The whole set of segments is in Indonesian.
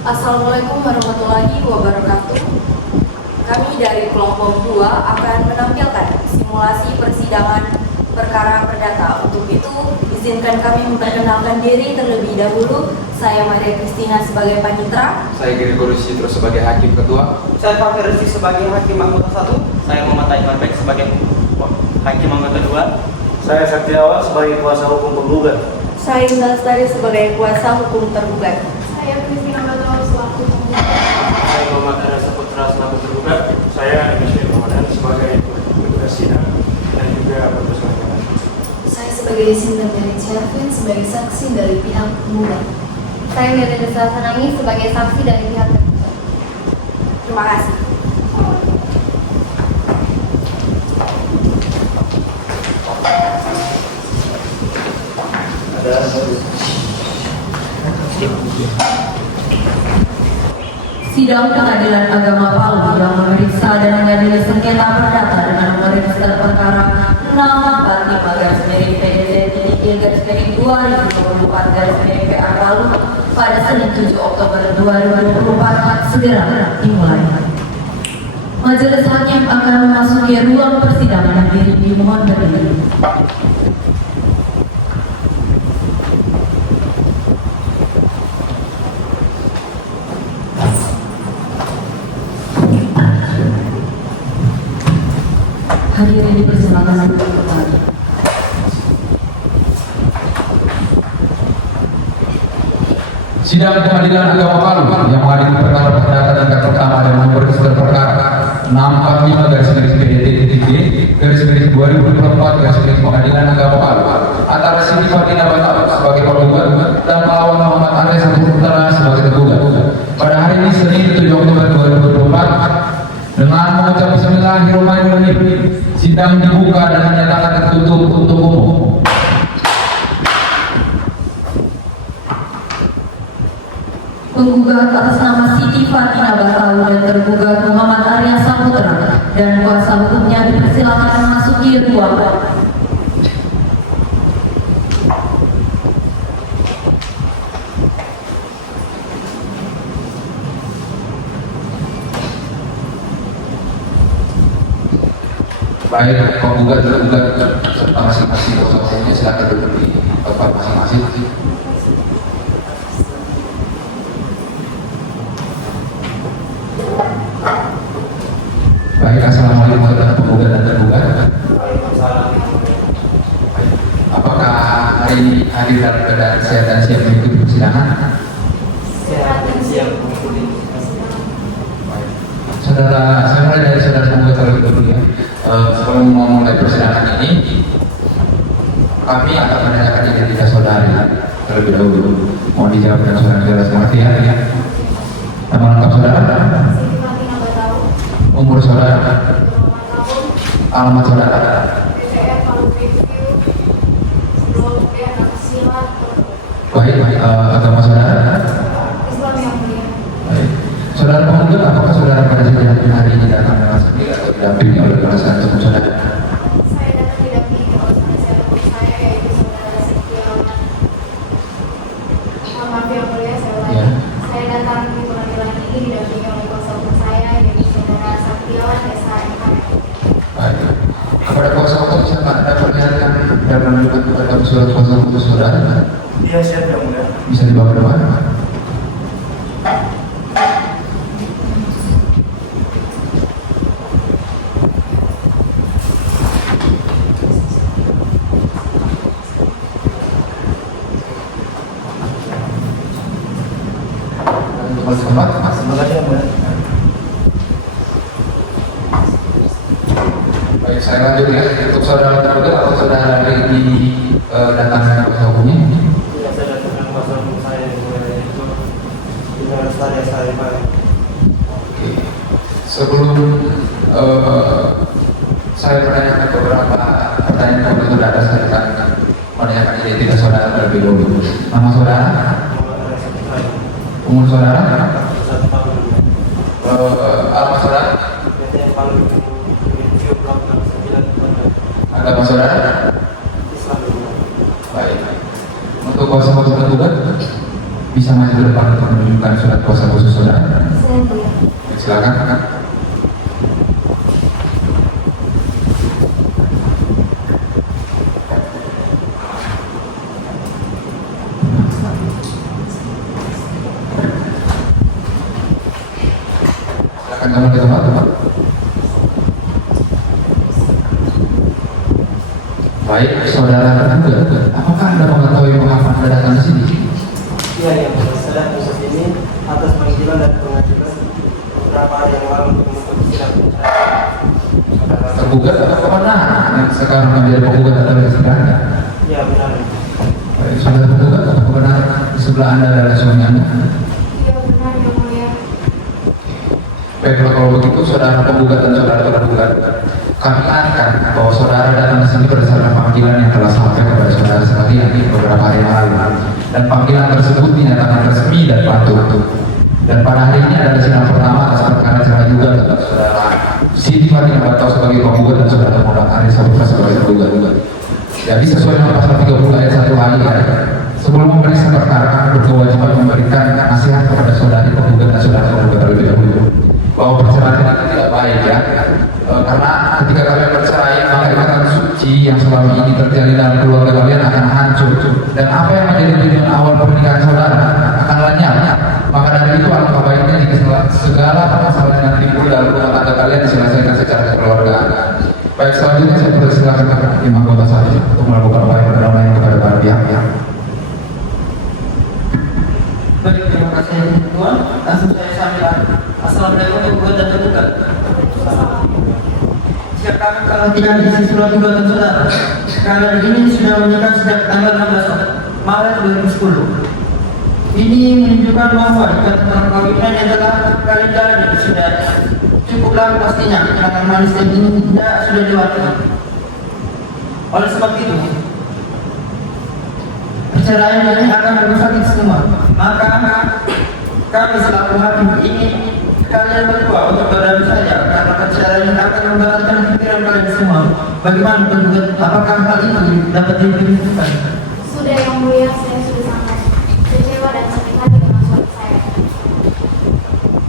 Assalamualaikum warahmatullahi wabarakatuh. Kami dari kelompok 2 akan menampilkan simulasi persidangan perkara perdata. Untuk itu, izinkan kami memperkenalkan diri terlebih dahulu. Saya Maria Kristina sebagai panitra. Saya Gregorius Citro sebagai hakim ketua. Saya Pak Rizky sebagai hakim anggota 1. Saya Muhammad Aiman Baik sebagai hakim anggota 2. Saya Saktiawan sebagai kuasa hukum penggugat. Saya Indah Lestari sebagai kuasa hukum tergugat. Saya Kristina Batawal selaku penggugat. Saya Muhammad Anas Saputra selaku tergugat. Saya Michelle Ramadan sebagai ketua sidang dan juga putus majelis. Saya sebagai Sinta Mary Shervin sebagai saksi dari pihak penggugat. Saya Miranda Sanangi sebagai saksi dari pihak tergugat. Terima kasih. Sidang Pengadilan Agama Palu yang memeriksa dan mengadili sengketa perdata dengan nomor register perkara 645-PDD-2024 Palu pada Senin 7 Oktober 2024 segera dimulai. Majelis Hakim akan memasuki ruang persidangan. Diri dimohon berdiri. Hadirin dipersilakan untuk kembali. Sidang Pengadilan Agama Palu yang mengadili perkara perdata tingkat pertama dan nomor register perkara 645-PDD-2024 Pengadilan Agama Palu antara Siti Fatina Batawal sebagai penggugat dan Pahlawan Muhammad Andres Saputra sebagai tergugat pada hari ini Senin 7 Oktober 2024 dengan mengucap Bismillahirrahmanirrahim. Sidang dibuka dan menyatakan tertutup untuk umum. Penggugat atas nama Siti Fatina Batawal dan tergugat Muhammad Arya Saputra dan kuasa hukumnya dipersilakan memasuki ruang. Baik, penggugat tergugat serta masing-masing kuasa hukumnya silakan duduk di tempat masing-masing. Baik, assalamualaikum kepada penggugat dan tergugat. Apakah hari ini hadir dalam keadaan sehat dan siap mengikuti persidangan? Sehat dan siap. Saudara, saya mulai dari saudara penggugat terlebih dahulu ya. Sebelum memulai persidangan ini, kami akan menanyakan identitas saudara terlebih dahulu. Mohon dijawab dengan suara jelas mengerti ya. Nama lengkap saudara? Siti Fatina Batawal, Umur saudara? 25 tahun, Alamat saudara? PCF Palu Review, Blok B Anak Baik, agama saudara? Islam yang mulia. Baik. Saudara penggugat, apakah saudara pada sidang hari ini datang dengan sendiri atau didampingi oleh kuasa hukum saudara? Saya datang didampingi oleh penasihat hukum saya yaitu saudara Setiawan. Mohon maaf yang mulia, saya ulangi. Ya. Saya datang di pengadilan ini didampingi oleh kuasa hukum saya yaitu saudara Setiawan SHMH. Baik. Kepada kuasa hukum bisa Anda perlihatkan dan menunjukkan kepada surat kuasa hukum saudara? Iya, siap yang mulia. Bisa dibawa ke depan? Untuk tempat, Terima kasih yang mulia. baik, saya lanjut ya. Untuk saudara tergugat atau saudara hari ini datang dengan kuasa hukumnya? Tidak, saya datang dengan kuasa hukum saya yang mulia yaitu Indah Lestari SHMH. Oke. Sebelum saya menanyakan beberapa pertanyaan kepada saudara, saya akan menanyakan identitas saudara terlebih dahulu. Nama saudara? Umur saudara? Alamat saudara? Agama saudara? Baik. Untuk kuasa hukum tergugat bisa maju ke depan untuk menunjukkan surat kuasa hukum Silakan. Silakan kamu ke tempat. Baik, saudara terduga, apakah Anda mengetahui mengapa Anda datang ke sini? Iya, yang sedang proses ini atas panggilan dan pengajuan beberapa hari yang lalu untuk mengikuti sidang perceraian. Tergugat atau pernah sekarang menjadi penggugat atau sidangnya? Iya, benar. Baik, saudara tergugat, apakah benar di sebelah Anda adalah suami Anda? Iya benar yang mulia. Baiklah, kalau begitu saudara penggugat dan saudara tergugat, kami akan bahwa saudara datang ke sini berdasarkan panggilan yang telah sampai kepada saudara sekalian beberapa hari yang lalu, dan panggilan tersebut dinyatakan resmi dan patut. Dan pada hari ini adalah sidang pertama atas perkara cerai juga saudara Siti Fatina Batau sebagai penggugat dan saudara Muhammad Aris Saputra sebagai tergugat. Jadi sesuai dengan pasal 30 ayat 1 ayat, sebelum memeriksa perkara kami berkewajiban memberikan nasihat kepada saudari penggugat dan saudara tergugat terlebih dahulu bahwa perceraian itu tidak baik ya. Karena ketika kalian bercerai maka ikatan suci yang selama ini terjalin dalam keluarga kalian akan hancur, dan apa yang menjadi tujuan awal pernikahan saudara akan lenyap. Maka dari itu alangkah baiknya jika segala permasalahan yang timbul dalam rumah tangga kalian diselesaikan secara kekeluargaan. Baik, selanjutnya saya persilakan kepada hakim anggota saya untuk melakukan upaya perdamaian kepada para pihak. Baik, terima kasih Tuan. Langsung saya sampaikan. Assalamualaikum warahmatullahi dan terbuka. Jika kami perhatikan isi surat gugatan saudara, kalian ini sudah menikah sejak tanggal 16 Maret 2010. Ini menunjukkan bahwa ikatan perkawinan yang telah kalian jalani sudah cukup lama pastinya, karena manis dan ini tidak sudah dewasa. Oleh sebab itu, perceraian ini akan merusak semua. Maka kami selaku hakim ini kalian berdua untuk berdamai saja, karena perceraian ini akan memberatkan pikiran kalian semua. Bagaimana tergugat? Apakah hal ini dapat diperhitungkan? Sudah yang mulia, saya sudah sangat kecewa dan sakit hati dengan suami saya.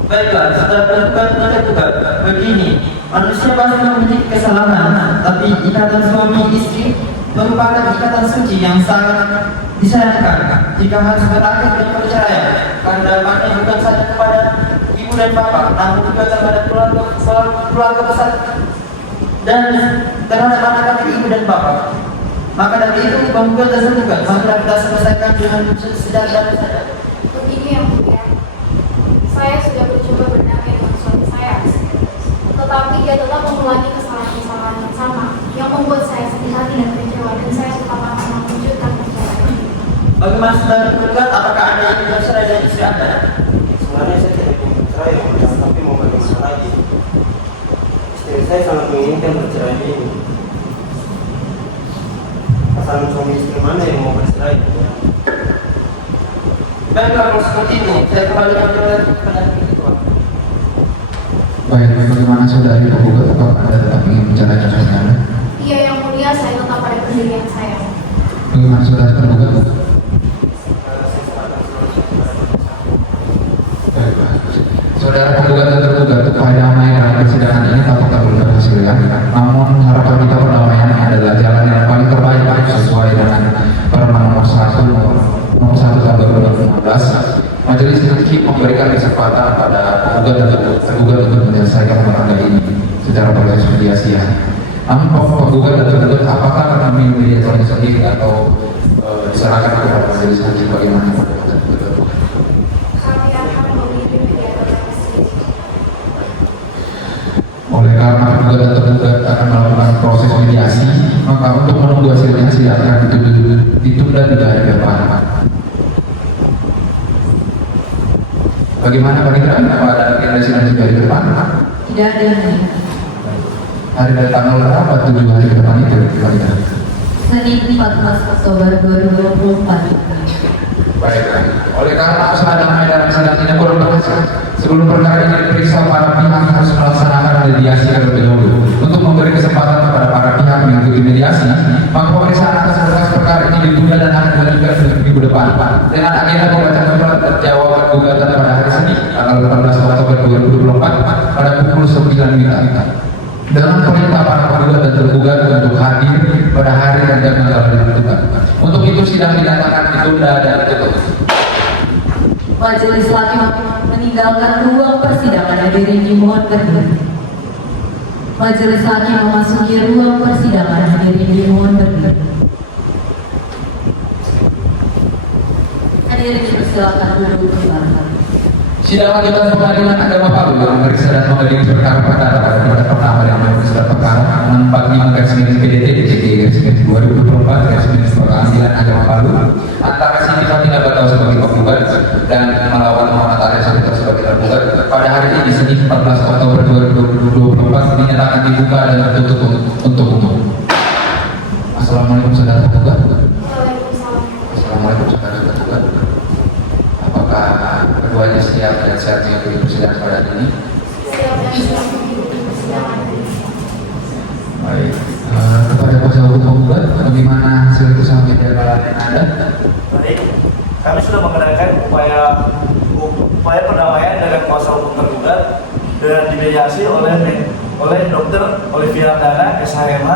Baiklah, setelah tergugat begini, manusia pasti memiliki kesalahan, tapi ikatan suami istri merupakan ikatan suci yang sangat disayangkan. Jika harus berakhir dengan perceraian, karena dampaknya bukan saja kepada ibu dan bapak, namun juga kepada keluarga besar dan terhadap anak-anak ibu dan bapak. Maka dari itu penggugat dan tergugat marilah kita selesaikan dengan sederhana saja. Begini yang mulia, saya sudah mencoba berdamai dengan suami saya, tetapi dia tetap mengulangi kesalahan-kesalahan yang sama, yang membuat saya sakit hati dan kecewa, dan saya terpaksa melanjutkan perceraian. Bagaimana saudara tergugat? Apakah Anda ingin bercerai dari istri Anda? Sebenarnya saya tidak ingin bercerai, tapi mau bagaimana lagi? Istri saya sangat menginginkan perceraian ini. Pasangan suami istri mana yang mau bercerai? Baiklah, kalau seperti itu, saya kembalikan kepada kita. Baik, bagaimana saudari penggugat, apakah Anda tetap ingin menceraikan suami Anda? Iya yang mulia, saya tetap pada pendirian saya. Bagaimana saudara tergugat? Baiklah, saudara penggugat dan tergugat, upaya damai dalam persidangan ini tak belum berhasil ya. Namun harapan kita perdamaian adalah jalan yang paling terbaik sesuai dengan Permen nomor 1 tahun 2015. Majelis Hakim memberikan kesempatan pada penggugat dan tergugat untuk menyelesaikan rumah tangga ini secara proses mediasi ya. Namun penggugat dan tergugat apakah akan memilih mediatornya sendiri atau diserahkan kepada majelis hakim bagaimana? Kami akan memilih mediator yang asli. Oleh karena penggugat dan tergugat akan melakukan proses mediasi, maka untuk menunggu hasilnya silakan ditunda di hari depan. Bagaimana Pak Indra? Apa ada agenda sidang di hari depan? Tidak ada. Hari dan tanggal berapa 7 hari ke depan itu Pak Indra? Senin 14 Oktober 2024. Baiklah. Oleh karena usaha damai dalam sidang ini kurang berhasil, sebelum perkara ini diperiksa, para pihak harus melaksanakan mediasi terlebih dahulu. Untuk memberi kesempatan kepada para pihak mengikuti mediasi, maka pemeriksaan atas berkas perkara ini ditunda dan akan dilanjutkan minggu depan dengan agenda pembacaan surat dan jawaban gugatan pada hari Senin tanggal 18 Oktober 2024 pada pukul 9 WIB dengan perintah para penggugat dan tergugat untuk hadir pada hari dan jam yang telah ditentukan. Untuk itu sidang dinyatakan ditunda dan ditutup. Majelis Hakim meninggalkan ruang persidangan. Hadirin dimohon berdiri. Majelis Hakim memasuki ruang persidangan. Hadirin dimohon berdiri. Hadirin dipersilakan duduk kembali. Sidang lanjutan Pengadilan Agama Palu yang memeriksa dan mengadili perkara perkara pada tingkat pertama yang memeriksa perkara 645 PDT DCG 2024 Pengadilan Agama Palu antara Siti Fatina Batau sebagai penggugat dan melawan Muhammad Arya Saputra sebagai tergugat pada hari ini Senin 14 Oktober 2024 dinyatakan dibuka dan tertutup untuk umum. Assalamualaikum saudara tergugat. Waalaikumsalam. Assalamualaikum saudara tergugat. Apakah keduanya siap dan sehat mengikuti persidangan pada hari ini? Siap dan siap mengikuti persidangan. Baik, kepada kuasa hukum penggugat, bagaimana hasil putusan perjalanan Anda? Baik, kami sudah mengadakan upaya perdamaian dengan kuasa hukum tergugat dengan dimediasi oleh Dr. Olivia Dana, SHMH.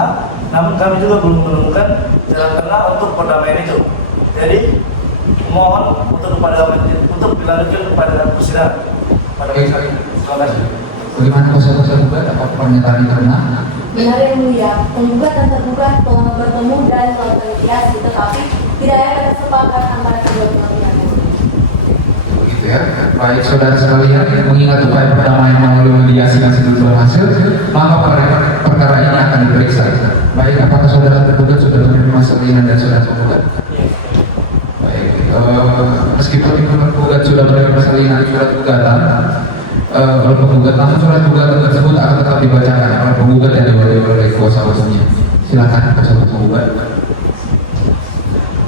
Namun kami juga belum menemukan jalan tengah untuk perdamaian itu. Jadi mohon untuk dilanjutkan kepada persidangan pada besok. Terima kasih. Bagaimana kuasa penggugat? Apa pernyataan yang benar? Benar yang mulia, penggugat dan tergugat telah bertemu dan telah bermediasi, tetapi tidak ada kesepakatan antara kedua belah pihak. Begitu ya. Baik saudara sekalian, mengingat upaya perdamaian melalui mediasi masih belum berhasil, maka perkara ini akan diperiksa. Baik, apakah saudara tergugat sudah menerima salinan dan surat penggugat? Baik, meskipun penggugat sudah menerima salinan surat gugatan oleh penggugat, namun surat gugatan tersebut akan tetap dibacakan oleh penggugat dan diwakili oleh kuasa hukumnya. Silakan kuasa hukum penggugat.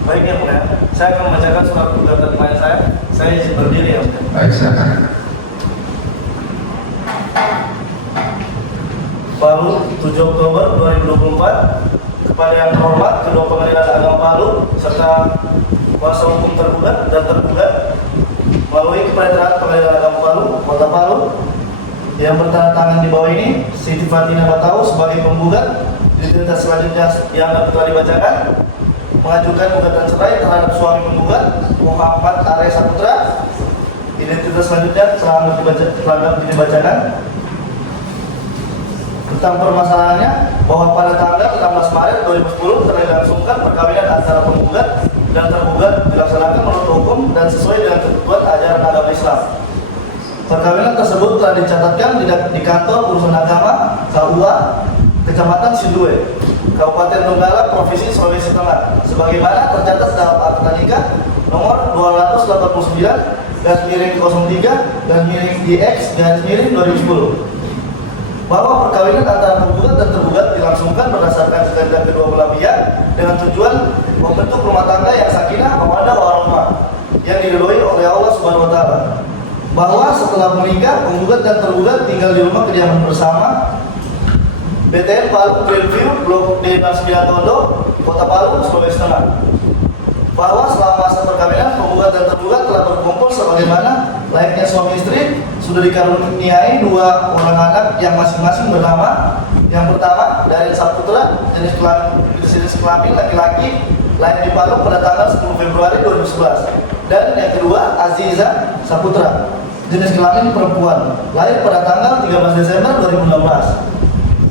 Baik ya mulia, saya akan membacakan surat gugatan klien saya. Saya izin berdiri ya mulia. Baik, silakan. Palu 7 Oktober 2024 kepada yang terhormat kedua Pengadilan Agama Palu serta kuasa hukum tergugat dan tergugat melalui kepanitiaan Pengadilan Agama Palu, Kota Palu yang bertanda tangan di bawah ini Siti Fatina Batau sebagai penggugat. Identitas selanjutnya yang telah dibacakan mengajukan gugatan cerai terhadap suami penggugat Muhammad Arya Saputra. Identitas selanjutnya telah dibacakan tentang permasalahannya bahwa pada tanggal 16 Maret 2010 telah dilangsungkan perkawinan antara penggugat dan tergugat dilaksanakan menurut hukum dan sesuai dengan ketentuan ajaran agama Islam. Perkawinan tersebut telah dicatatkan di kantor urusan agama KUA Kecamatan Sidue, Kabupaten Donggala, Provinsi Sulawesi Tengah, sebagaimana tercatat dalam akta nikah nomor 280/03/DX/2010 bahwa perkawinan antara penggugat dan tergugat dilangsungkan berdasarkan kehendak kedua belah pihak dengan tujuan membentuk rumah tangga yang sakinah mawaddah warahmah yang diridhoi oleh Allah Subhanahu wa taala. Bahwa setelah menikah penggugat dan tergugat tinggal di rumah kediaman bersama BTN Palu Greenview Blok D 69 Tondo, Kota Palu, Sulawesi Tengah. Bahwa selama masa perkawinan penggugat dan tergugat telah berkumpul sebagaimana layaknya suami istri, sudah dikaruniai 2 orang anak yang masing-masing bernama. Yang pertama dari Saputra, jenis kelamin laki-laki, lahir di Palu pada tanggal 10 Februari 2011. Dan yang kedua Aziza Saputra, jenis kelamin perempuan, lahir pada tanggal 13 Desember 2016.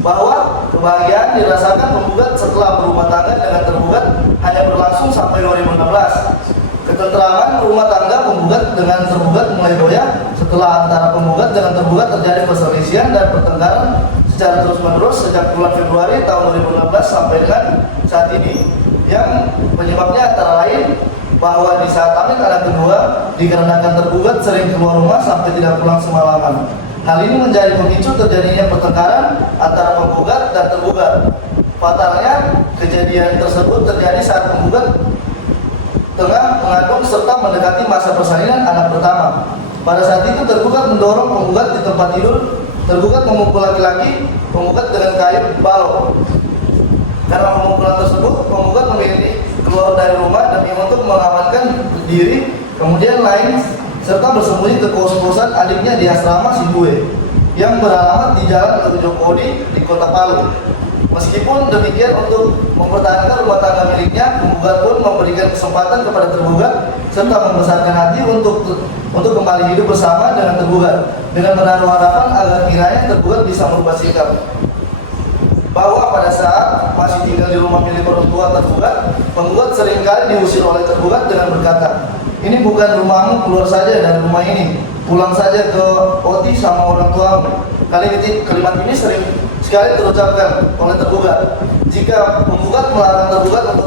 Bahwa kebahagiaan dirasakan penggugat setelah berumah tangga dengan tergugat hanya berlangsung sampai 2016. Ketentraman rumah tangga penggugat dengan tergugat mulai goyah setelah antara penggugat dengan tergugat terjadi perselisihan dan pertengkaran secara terus-menerus sejak bulan Februari tahun 2016 sampai dengan saat ini. Yang penyebabnya antara lain bahwa di saat hamil anak kedua dikarenakan tergugat sering keluar rumah sampai tidak pulang semalaman. Hal ini menjadi pemicu terjadinya pertengkaran antara penggugat dan tergugat. Fatalnya, kejadian tersebut terjadi saat penggugat tengah mengandung serta mendekati masa persalinan anak pertama. Pada saat itu tergugat mendorong penggugat di tempat tidur. Tergugat memukul laki-laki penggugat dengan kayu balok. Karena pemukulan tersebut, penggugat memilih keluar dari rumah demi untuk mengamankan diri, kemudian lain serta bersembunyi ke kos-kosan adiknya di asrama Sidue. yang beralamat di Jalan Ujung Kodi di Kota Palu. Meskipun demikian, untuk mempertahankan rumah tangga miliknya, penggugat pun memberikan kesempatan kepada tergugat serta membesarkan hati untuk kembali hidup bersama dengan tergugat, dengan menaruh harapan agar kiranya tergugat bisa merubah sikap. Bahwa pada saat masih tinggal di rumah milik orang tua tergugat, penggugat seringkali diusir oleh tergugat dengan berkata, "Ini bukan rumahmu, keluar saja dari rumah ini, pulang saja ke Oti sama orang tuamu." Kalimat ini sering sekali terucapkan oleh tergugat. Jika penggugat melarang tergugat untuk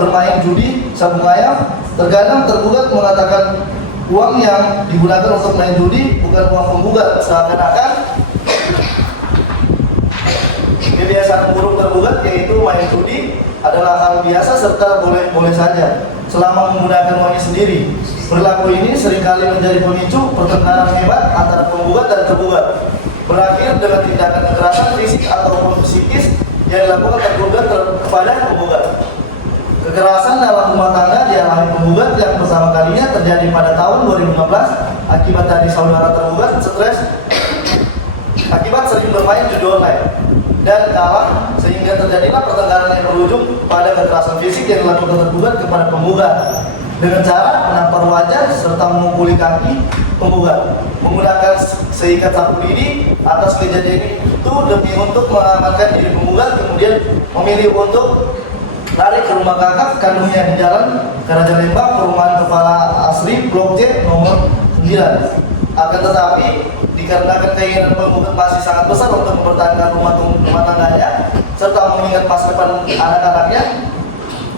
bermain judi sabung ayam, terkadang tergugat mengatakan uang yang digunakan untuk main judi bukan uang penggugat, seakan-akan kebiasaan buruk tergugat, yaitu main judi, adalah hal biasa serta boleh saja selama menggunakan uangnya sendiri. Perilaku ini seringkali menjadi pemicu pertengkaran hebat antara penggugat dan tergugat, berakhir dengan tindakan kekerasan fisik ataupun psikis yang dilakukan tergugat kepada penggugat. Kekerasan dalam rumah tangga dialami penggugat yang pertama kalinya terjadi pada tahun 2015 akibat dari saudara tergugat stres akibat sering bermain judi online dan kalah, sehingga terjadilah pertengkaran yang berujung pada kekerasan fisik yang dilakukan tergugat kepada penggugat dengan cara menampar wajah serta memukuli kaki penggugat, menggunakan seikat sapu lidi. Atas kejadian itu demi untuk mengamankan diri penggugat, kemudian memilih untuk lari ke rumah kakak kandungnya di Jalan Karaja Lembang, Perumahan Kepala Asri, Blok C nomor 9. Akan tetapi, dikarenakan keinginan penggugat masih sangat besar untuk mempertahankan rumah tangganya serta mengingat masa depan anak-anaknya,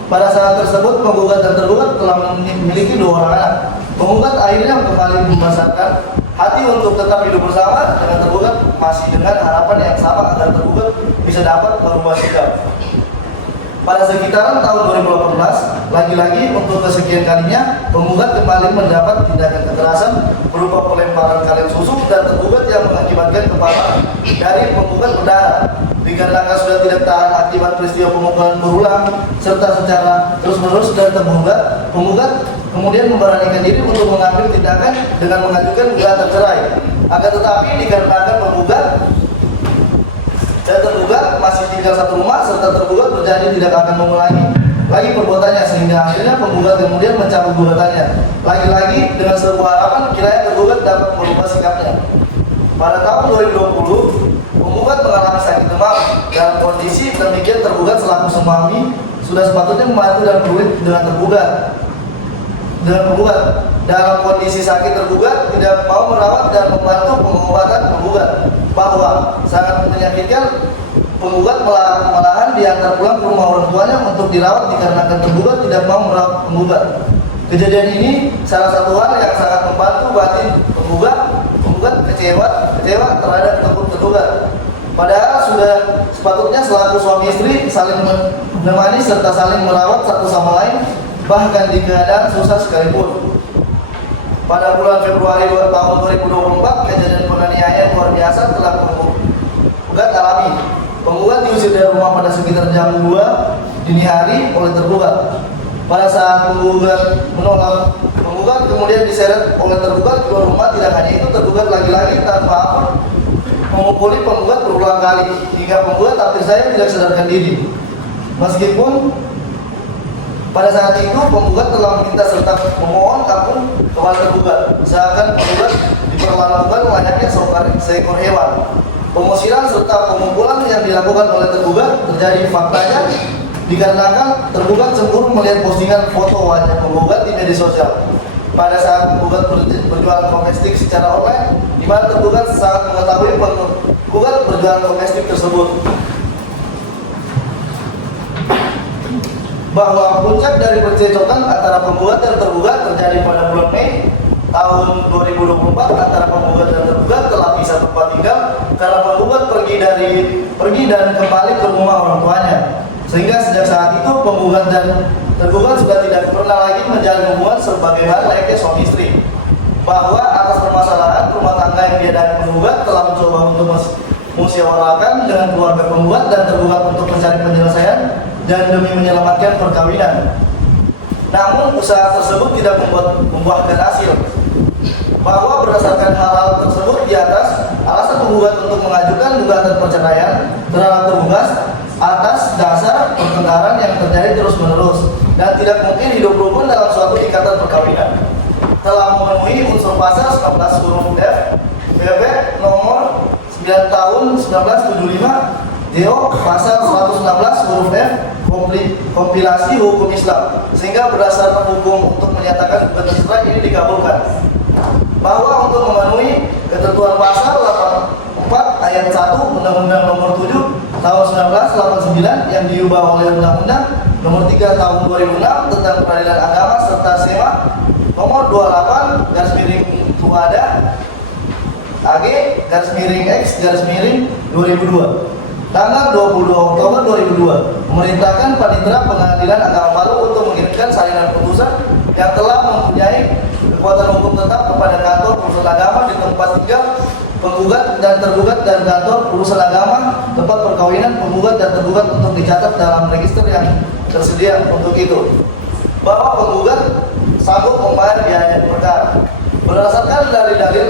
pada saat tersebut penggugat dan tergugat telah memiliki 2 orang anak. Penggugat akhirnya kembali membesarkan hati untuk tetap hidup bersama dengan tergugat, masih dengan harapan yang sama agar tergugat bisa dapat merubah sikap. Pada sekitaran tahun 2018, lagi-lagi untuk kesekian kalinya, penggugat kembali mendapat tindakan kekerasan berupa pelemparan kaleng susu dan tergugat yang mengakibatkan kepala dari penggugat berdarah. Dikarenakan sudah tidak tahan akibat peristiwa pemukulan berulang serta secara terus-menerus dan penggugat kemudian memberanikan diri untuk mengambil tindakan dengan mengajukan gugatan cerai. Akan tetapi dikarenakan penggugat dan tergugat masih tinggal satu rumah serta tergugat berjanji tidak akan mengulangi lagi perbuatannya, sehingga akhirnya penggugat kemudian mencabut gugatannya. Lagi-lagi dengan sebuah harapan kiranya tergugat dapat merubah sikapnya. Pada tahun 2020, penggugat mengalami sakit demam. Dalam kondisi demikian, tergugat selaku suami sudah sepatutnya membantu dan berduit dengan tergugat. Dalam kondisi sakit, tergugat tidak mau merawat dan membantu pengobatan penggugat, bahwa sangat menyakitkan. Penggugat malahan diantar pulang ke rumah orang tuanya untuk dirawat dikarenakan tergugat tidak mau merawat penggugat. Kejadian ini salah satu hal yang sangat membantu batin penggugat kecewa terhadap tergugat. Padahal sudah sepatutnya selaku suami istri saling menemani serta saling merawat satu sama lain, bahkan di keadaan susah sekalipun. Pada bulan Februari tahun 2024, kejadian penganiayaan luar biasa telah penggugat alami. Penggugat diusir dari rumah pada sekitar jam 2 dini hari oleh tergugat. Pada saat penggugat menolak, penggugat kemudian diseret oleh tergugat keluar rumah. Tidak hanya itu, tergugat lagi-lagi tanpa ampun memukuli penggugat berulang kali hingga penggugat hampir saja tidak sadarkan diri. Meskipun pada saat itu penggugat telah meminta serta memohon ampun kepada tergugat, seakan penggugat diperlakukan layaknya seekor hewan. Pengusiran serta pemukulan yang dilakukan oleh tergugat terjadi faktanya dikarenakan tergugat cemburu melihat postingan foto wajah penggugat di media sosial. Pada saat penggugat berjualan domestik secara online, di mana tergugat sangat mengetahui penggugat berjualan domestik tersebut, bahwa puncak dari percecokan antara penggugat dan tergugat terjadi pada bulan Mei tahun 2024. Antara penggugat dan tergugat telah bisa tempat tinggal karena penggugat pergi dan kembali ke rumah orang tuanya, sehingga sejak saat itu penggugat dan tergugat sudah tidak pernah lagi menjalin hubungan sebagaimana layaknya suami istri. Bahwa atas permasalahan rumah tangga yang dihadapi penggugat telah mencoba untuk musyawarahkan dengan keluarga penggugat dan tergugat untuk mencari penyelesaian dan demi menyelamatkan perkawinan. Namun usaha tersebut tidak membuahkan hasil. Bahwa berdasarkan hal-hal tersebut di atas, penggugat untuk mengajukan gugatan perceraian terhadap tergugat atas dasar pertengkaran yang terjadi terus-menerus dan tidak mungkin hidup rukun dalam suatu ikatan perkawinan. Telah memenuhi unsur pasal 19 huruf F PP nomor 9 tahun 1975 DO pasal 116 huruf F kompilasi hukum Islam, sehingga berdasarkan hukum untuk menyatakan gugatan cerai ini dikabulkan. Bahwa untuk memenuhi ketentuan pasal 84 ayat 1 Undang-Undang nomor 7 tahun 1989 yang diubah oleh Undang-Undang nomor 3 tahun 2006 tentang peradilan agama serta SEMA nomor 28 garis miring Tuada AG garis miring X garis miring 2002 tanggal 22 Oktober 2002 memerintahkan Panitera Pengadilan Agama Palu untuk mengirimkan salinan putusan yang telah mempunyai kekuatan hukum tetap kepada kantor urusan agama di tempat tinggal penggugat dan tergugat dan kantor urusan agama tempat perkawinan penggugat dan tergugat untuk dicatat dalam register yang tersedia untuk itu. Bahwa penggugat sanggup membayar biaya perkara berdasarkan dari dalil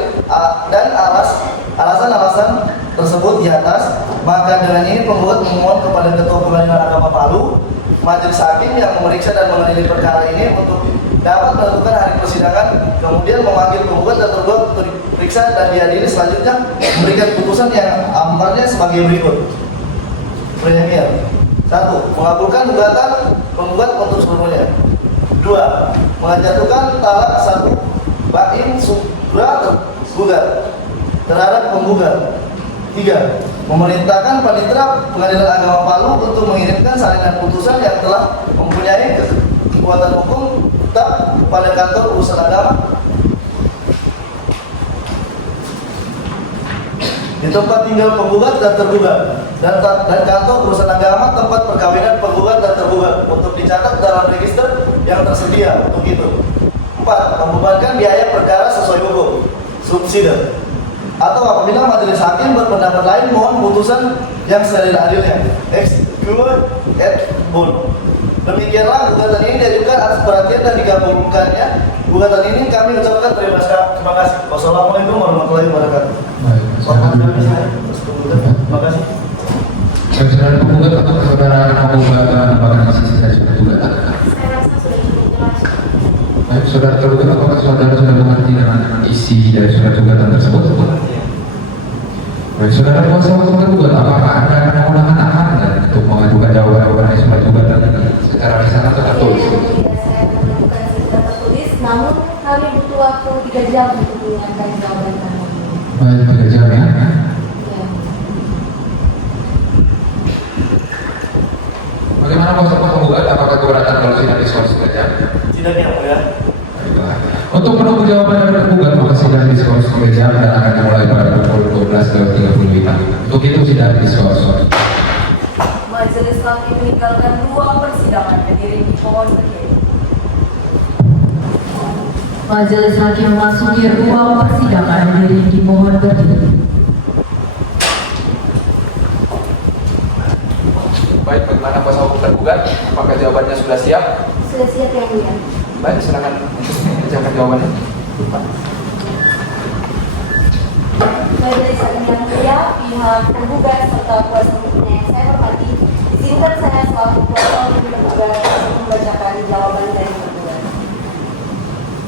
dan alasan-alasan tersebut di atas, maka dengan ini penggugat memohon kepada Ketua Pengadilan Agama Palu, Majelis Hakim yang memeriksa dan mengadili perkara ini untuk dapat menentukan hari persidangan, kemudian memanggil penggugat dan tergugat untuk diperiksa dan diadili, selanjutnya memberikan putusan yang amarnya sebagai berikut. Premier 1. Mengabulkan gugatan penggugat untuk seluruhnya. 2. Menjatuhkan talak 1 bain surat tergugat terhadap penggugat. 3. Memerintahkan Panitera Pengadilan Agama Palu untuk mengirimkan salinan putusan yang telah mempunyai kekuatan hukum tetap pada kantor urusan agama di tempat tinggal penggugat dan tergugat dan kantor urusan agama tempat perkawinan penggugat dan tergugat untuk dicatat dalam register yang tersedia untuk itu. 4. Membebankan biaya perkara sesuai hukum subsidi atau apabila majelis hakim berpendapat lain mohon putusan yang seadil-adilnya execute et bon. Demikianlah gugatan ini diajukan atas perhatian dan digabungkannya gugatan ini kami ucapkan terima kasih. Wassalamualaikum warahmatullahi wabarakatuh. Terima kasih. Saudara penggugat atau saudara penggugat apakah masih sisa gugatan? Saya rasa sudah cukup jelas. Baik, saudara tergugat apakah saudara sudah mengerti dengan isi dari surat gugatan tersebut? Baik, saudara kuasa hukum tergugat apakah Anda akan menggunakan amanat untuk mengajukan jawaban surat gugatan ini secara lisan atau tertulis? Tidak, saya menemukan secara tertulis, namun kami butuh waktu 3 jam untuk menyiapkan jawaban kami. Baik, 3 jam ya. Ya. Bagaimana kuasa hukum penggugat? Apakah keberatan kalau sidang diskusi 3 jam? Tidak yang mulia. Baiklah. Untuk menunggu jawaban dari penggugat maka sidang diskusi 3 jam dan akan dimulai pada pukul 12.30 Untuk itu sidang diskusi. Majelis Hakim meninggalkan ruang persidangan berdiri di pohon berdiri. Majelis Hakim memasuki ruang persidangan berdiri di mohon berdiri. Baik, bagaimana kuasa hukum tergugat? Apakah jawabannya sudah siap? Sudah siap yang mulia. Baik, silakan kerjakan jawabannya. Majelis Hakim yang mulia, pihak tergugat serta kuasa hukumnya yang saya hormati, izinkan saya selaku kuasa hukum tergugat untuk membacakan jawaban dari tergugat.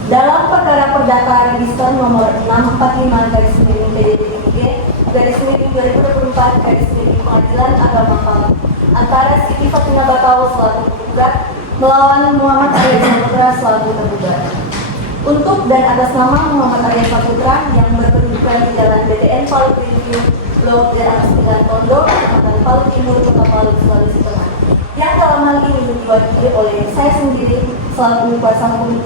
Dalam perkara perdata register nomor 645/PDD-3/2024 Pengadilan Agama Palu antara Siti Fatimah Batau selaku tergugat melawan Muhammad Arya Saputra selaku tergugat. Untuk dan atas nama Muhammad Arya Saputra yang berkedudukan di Jalan BDN Palu Preview, Blok Daerah 9 Tondo, Kecamatan Palu Timur, Kota Palu, Sulawesi Tengah, yang dalam hal ini diwakili oleh saya sendiri selaku kuasa hukum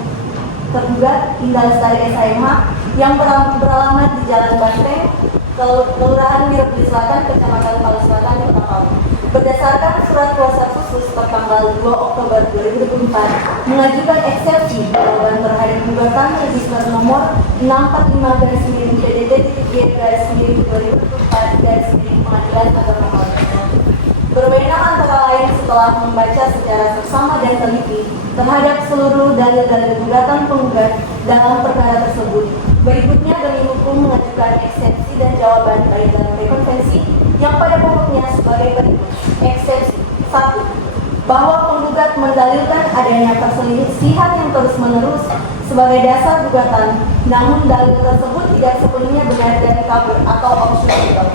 tergugat Indah Lestari SHMH yang beralamat di Jalan Banteng, Kelurahan Wirabudi Selatan, Kecamatan Palu Selatan, Kota Palu. Berdasarkan surat kuasa khusus tertanggal 2 Oktober 2024 mengajukan eksepsi jawaban terhadap gugatan register nomor 645/PDD-3/2024 Pengadilan Agama Palu. Berwenang antara lain setelah membaca secara seksama dan teliti terhadap seluruh dalil-dalil gugatan penggugat dalam perkara tersebut. Berikutnya demi hukum mengajukan eksepsi dan jawaban baik dalam rekonvensi yang pada pokoknya sebagai berikut. Eksepsi 1. Bahwa penggugat mendalilkan adanya perselisihan yang terus-menerus sebagai dasar gugatan, namun dalil tersebut tidak sepenuhnya benar dari kabur atau opsional.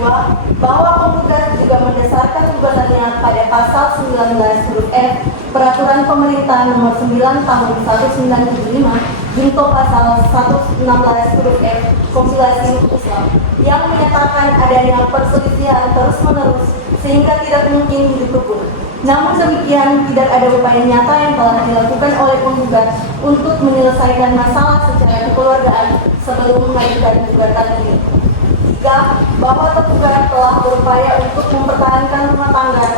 2. Bahwa penggugat juga mendasarkan gugatannya pada pasal 19 huruf F Peraturan Pemerintah Nomor 9 Tahun 1975 junto pasal 116 huruf F Kompilasi Islam yang menyatakan adanya perselisihan terus-menerus sehingga tidak mungkin ditutup. Namun demikian, tidak ada upaya nyata yang telah dilakukan oleh penggugat untuk menyelesaikan masalah secara kekeluargaan sebelum mengajukan gugatan ini. 3. Bahwa tergugat telah berupaya untuk mempertahankan rumah tangga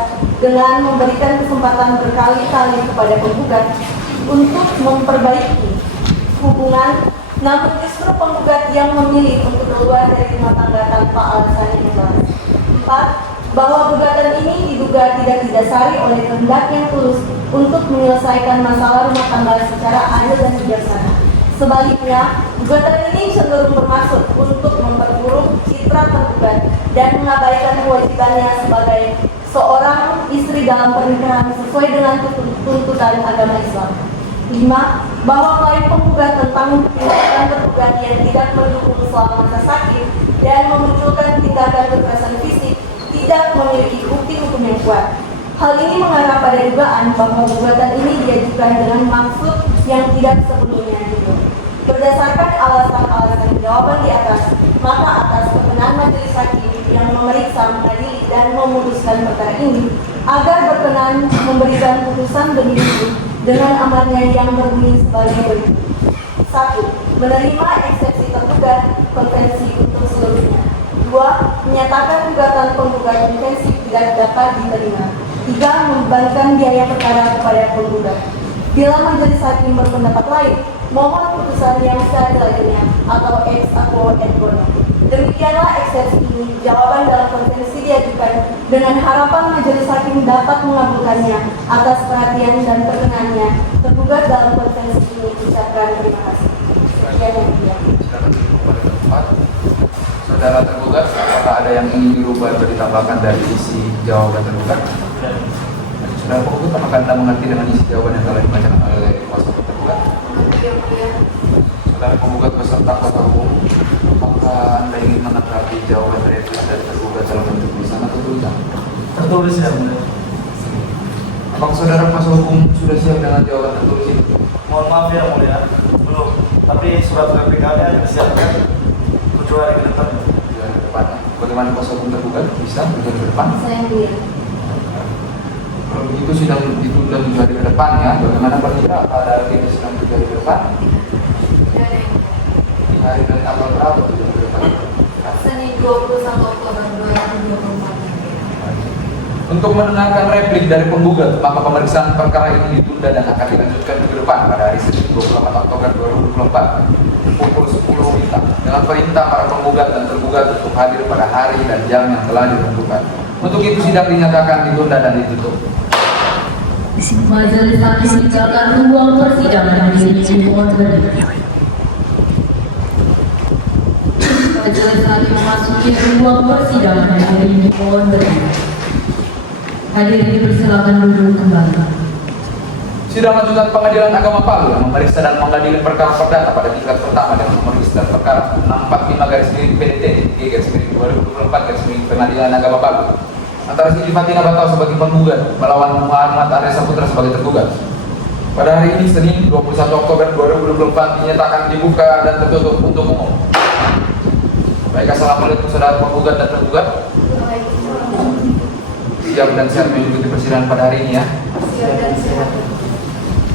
dengan memberikan kesempatan berkali-kali kepada penggugat untuk memperbaiki hubungan, namun justru penggugat yang memilih untuk keluar dari rumah tangga tanpa alasan yang jelas. 4. Bahwa gugatan ini diduga tidak didasari oleh kehendak yang tulus untuk menyelesaikan masalah rumah tangga secara adil dan bijaksana. Sebaliknya, gugatan ini cenderung bermaksud untuk memperburuk citra tergugat dan mengabaikan kewajibannya sebagai seorang istri dalam pernikahan sesuai dengan tuntutan agama Islam. 5. Bahwa klaim penggugat tentang tindakan tergugat yang tidak mendukung selama masa sakit dan memunculkan tindakan kekerasan fisik tidak memiliki bukti hukum yang kuat. Hal ini mengarah pada dugaan bahwa gugatan ini diajukan dengan maksud yang tidak sepenuhnya jujur. Berdasarkan alasan-alasan jawaban di atas, maka atas kebenaran majelis hakim yang memeriksa, mengadili, dan memutuskan perkara ini agar berkenan memberikan putusan demi itu dengan amarnya yang berbunyi sebagai berikut. 1. Menerima eksepsi tergugat konvensi untuk seluruhnya. 2. Menyatakan gugatan penggugat konvensi tidak dapat diterima. 3. Membebankan biaya perkara kepada penggugat. Bila majelis hakim berpendapat lain, mohon putusan yang seadil-adilnya atau ex aequo et bono. Demikianlah eksepsi ini, jawaban dalam konvensi diajukan dengan harapan majelis hakim dapat mengabulkannya atas perhatian dan perkenannya tergugat dalam konvensi ini. Ucapkan terima kasih. Sekian yang mulia. Saudara tergugat, apakah ada yang ingin dirubah atau ditambahkan dari isi jawaban tergugat? Saudara penggugat, apakah Anda mengerti dengan isi jawaban yang telah dibacakan oleh kuasa tergugat? Saudara penggugat beserta kuasa hukum, apakah Anda ingin menanggapi jawaban dari tergugat dalam bentuk tulisan atau tulisan? Tertulis ya, mulia. Apakah saudara kuasa hukum sudah siap dengan jawaban tertulis itu? Mohon maaf ya, mulia. Belum. Tapi surat replikannya hanya disiapkan 7 hari ke depan. Bagaimana kuasa hukum tergugat bisa berjalan ke depan? Saya mulia. Kalau begitu sidang ditunda 7 hari ke depan ya. Bagaimana Pak ada agenda sidang 7 hari ke depan? Di hari dan tanggal berapa 7 hari ke depan? Senin 21 Oktober 2024. Untuk mendengarkan replik dari penggugat, maka pemeriksaan perkara ini ditunda dan akan dilanjutkan ke depan pada hari Senin 24 Oktober 2024 pukul 10 WITA dengan perintah para penggugat dan tergugat untuk hadir pada hari dan jam yang telah ditentukan. Untuk itu sidang dinyatakan ditunda dan ditutup. Majelis hakim meninggalkan ruang persidangan di mohon berdiri. Majelis hakim memasuki ruang persidangan di mohon berdiri. Hadirin dipersilakan duduk kembali. Sidang lanjutan Pengadilan Agama Palu yang memeriksa dan mengadili perkara perdata pada tingkat pertama dengan memeriksa perkara 645/PDT/2024 Pengadilan Agama Palu antara Siti Fatina Batau sebagai penggugat melawan Muhammad Arya Saputra sebagai tergugat. Pada hari ini Senin 21 Oktober 2024 dinyatakan dibuka dan tertutup untuk umum. Baik, assalamualaikum saudara penggugat dan tergugat. Siap dan siap mengikuti persidangan pada hari ini ya. Siap dan siap.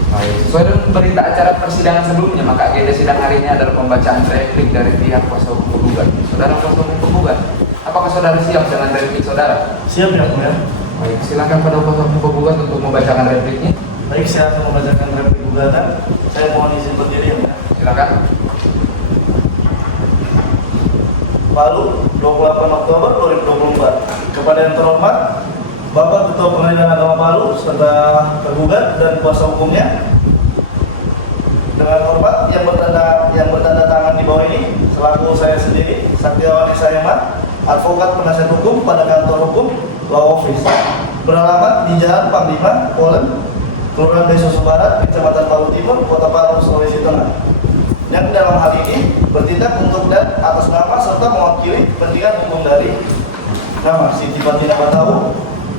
Baik, sesuai dengan berita acara persidangan sebelumnya, maka agenda sidang hari ini adalah pembacaan replik dari pihak kuasa hukum penggugat. Saudara kuasa hukum penggugat, apakah saudara siap dengan replik saudara? Siap ya, mulia. Baik, silakan pada kuasa hukum penggugat untuk membacakan repliknya. Baik, saya akan membacakan replik gugatan. Saya mohon izin berdiri ya. Silakan. Palu, 28 Oktober 2024. Kepada yang terhormat Bapak Ketua Pengadilan Agama Palu serta tergugat dan kuasa hukumnya, dengan Dengan hormat yang bertanda tangan di bawah ini selaku saya sendiri, Saktiawan Esa Hemat, advokat penasihat hukum pada kantor hukum Law Office, beralamat di Jalan Panglima Polen, Kelurahan Besoso Barat, Kecamatan Palu Timur, Kota Palu, Sulawesi Tengah, yang dalam hal ini bertindak untuk dan atas nama serta mewakili kepentingan hukum dari nama Siti Fatina Batau,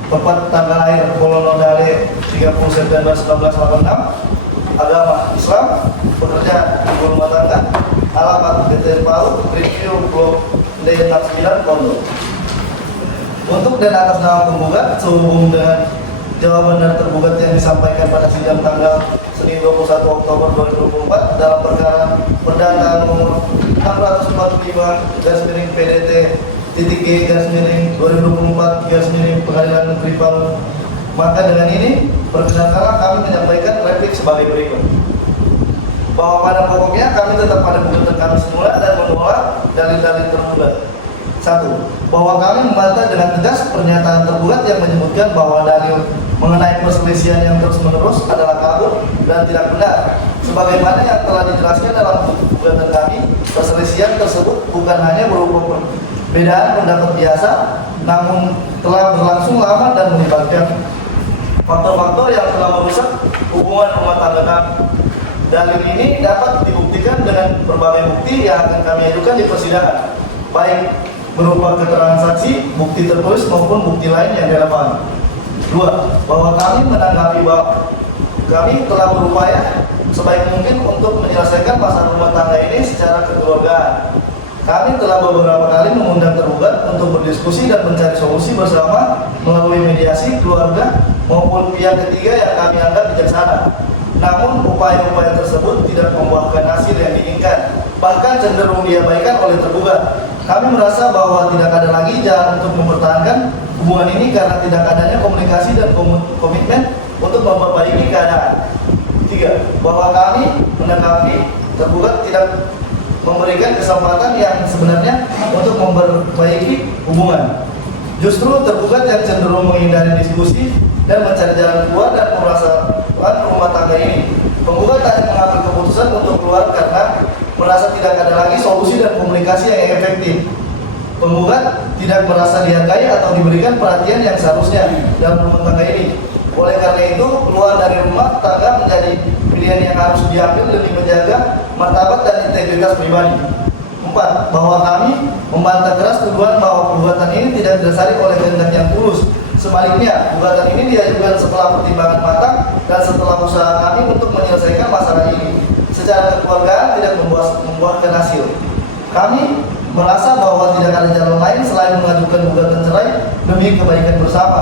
tempat tanggal lahir Kolonodale 30 September 1986, agama Islam, bekerja di rumah tangga, alamat BTN Palu, review blok D69 Kondo. Untuk dan atas nama penggugat sehubung dengan jawaban dari tergugat yang disampaikan pada sidang tanggal Senin 21 Oktober 2024 dalam perkara perdata nomor 645 PDT G 2024 Pengadilan Negeri Palu. Maka dengan ini perkenalkanlah kami menyampaikan replik sebagai berikut. Bahwa pada pokoknya kami tetap pada gugatan kami semula dan menolak dalil-dalil tergugat. 1. Bahwa kami membantah dengan tegas pernyataan tergugat yang menyebutkan bahwa dalil mengenai perselisihan yang terus-menerus adalah kabur dan tidak benar. Sebagaimana yang telah dijelaskan dalam gugatan kami, perselisihan tersebut bukan hanya berupa perbedaan pendapat biasa, namun telah berlangsung lama dan melibatkan faktor-faktor yang telah merusak hubungan rumah tangga kami. Dalil ini dapat dibuktikan dengan berbagai bukti yang akan kami ajukan di persidangan, baik berupa keterangan saksi, bukti tertulis maupun bukti lain yang relevan. 2. Bahwa kami menanggapi bahwa kami telah berupaya sebaik mungkin untuk menyelesaikan masalah rumah tangga ini secara kekeluargaan. Kami telah beberapa kali mengundang tergugat untuk berdiskusi dan mencari solusi bersama melalui mediasi keluarga maupun pihak ketiga yang kami anggap bijaksana. Namun upaya-upaya tersebut tidak membuahkan hasil yang diinginkan, bahkan cenderung diabaikan oleh tergugat. Kami merasa bahwa tidak ada lagi jalan untuk mempertahankan hubungan ini karena tidak adanya komunikasi dan komitmen untuk memperbaiki keadaan. 3. Bahwa kami menanggapi tergugat tidak memberikan kesempatan yang sebenarnya untuk memperbaiki hubungan. Justru tergugat yang cenderung menghindari diskusi dan mencari jalan keluar dan permasalahan rumah tangga ini. Penggugat hanya mengambil keputusan untuk keluar karena merasa tidak ada lagi solusi dan komunikasi yang efektif. Penggugat tidak merasa dihargai atau diberikan perhatian yang seharusnya dalam rumah tangga ini. Oleh karena itu, keluar dari rumah tangga menjadi pilihan yang harus diambil demi menjaga martabat dan integritas pribadi. 4. Bahwa kami membantah keras tuduhan bahwa gugatan ini tidak didasari oleh kehendak yang tulus. Sebaliknya, gugatan ini diajukan setelah pertimbangan matang dan setelah usaha kami untuk menyelesaikan masalah ini secara kekeluargaan tidak membuahkan hasil. Kami merasa bahwa tidak ada jalan lain selain mengajukan gugatan cerai demi kebaikan bersama.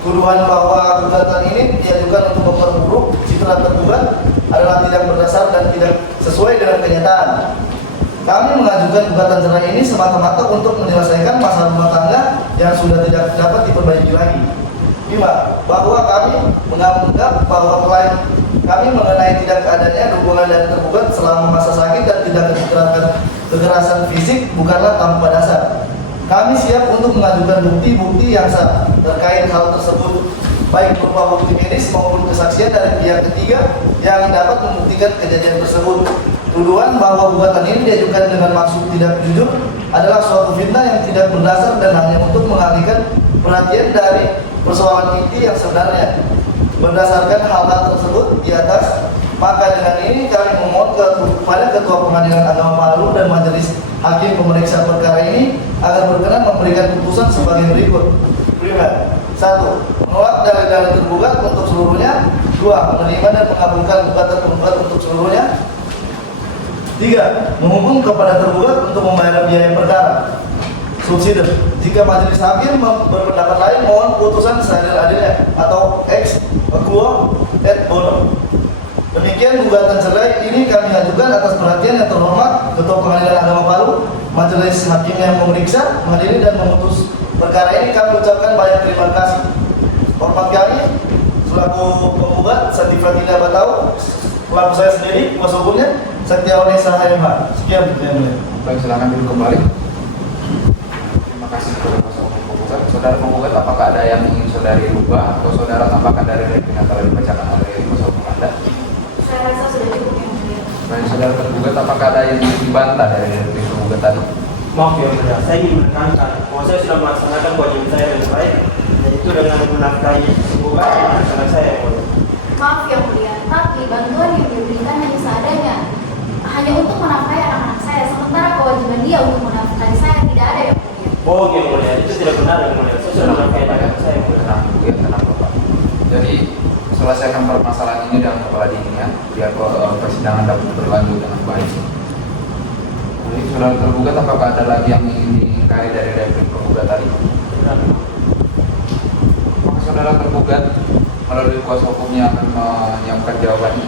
Tuduhan bahwa gugatan ini diajukan untuk memperburuk citra tergugat adalah tidak berdasar dan tidak sesuai dengan kenyataan. Kami mengajukan gugatan cerai ini semata-mata untuk menyelesaikan masalah rumah tangga yang sudah tidak dapat diperbaiki lagi. 5. Bahwa kami menganggap bahwa klien kami mengenai tidak adanya dukungan dari tergugat selama masa sakit dan tidak kekerasan fisik bukanlah tanpa dasar. Kami siap untuk mengajukan bukti-bukti yang sah terkait hal tersebut, baik berupa bukti medis maupun kesaksian dari pihak ketiga yang dapat membuktikan kejadian tersebut. Tuduhan bahwa gugatan ini diajukan dengan maksud tidak jujur adalah suatu fitnah yang tidak berdasar dan hanya untuk mengalihkan perhatian dari persoalan inti yang sebenarnya. Berdasarkan hal-hal tersebut di atas, maka dengan ini kami memohon kepada Ketua Pengadilan Agama Palu dan Majelis Hakim pemeriksa perkara ini agar berkenan memberikan putusan sebagai berikut. 1. Menolak dalil-dalil tergugat untuk seluruhnya. 2. Menerima dan mengabulkan gugatan tergugat untuk seluruhnya. 3. Menghukum kepada tergugat untuk membayar biaya perkara. Subsider. Jika majelis hakim berpendapat lain, mohon putusan seadil-adilnya atau ex equo et bono. Demikian gugatan cerai ini kami ajukan atas perhatian yang terhormat Ketua Pengadilan Agama Palu, Majelis Hakim yang memeriksa, mengadili dan memutus perkara ini. Kami ucapkan banyak terima kasih. Hormat kami selaku penggugat Siti Fatina Batau, selaku saya sendiri kuasa hukumnya Saktiawan Esa Hemat. Sekian yang mulia. Baik, silakan dulu kembali. Terima kasih kepada kuasa hukum penggugat. Saudara penggugat, apakah ada yang ingin saudari rubah atau saudara tambahkan dari replik yang telah dibacakan oleh kuasa hukum Anda? Saya rasa sudah cukup yang mulia. Baik, saudara tergugat, apakah ada yang dibantah dari tergugat tadi? Maaf yang mulia, saya ingin menekankan bahwa saya sudah melaksanakan kewajiban saya dengan baik, yaitu dengan menafkahi tergugat dan anak-anak saya yang mulia. Maaf yang mulia, tapi bantuan yang diberikan hanya seadanya, hanya untuk menafkahi anak-anak saya, sementara kewajiban dia untuk menafkahi saya tidak ada yang mulia. Bohong yang mulia, itu tidak benar yang mulia. Saya sudah menafkahi anak-anak saya yang mulia. Tenang, Bu, ya, tenang, Bapak. Jadi selesaikan permasalahan ini dengan kepala dingin ya, biar persidangan dapat berlanjut dengan baik. Jadi saudara tergugat, apakah ada lagi yang ingin dikari dari replik tergugat tadi? Maka saudara tergugat melalui kuasa hukumnya akan menyiapkan jawabannya.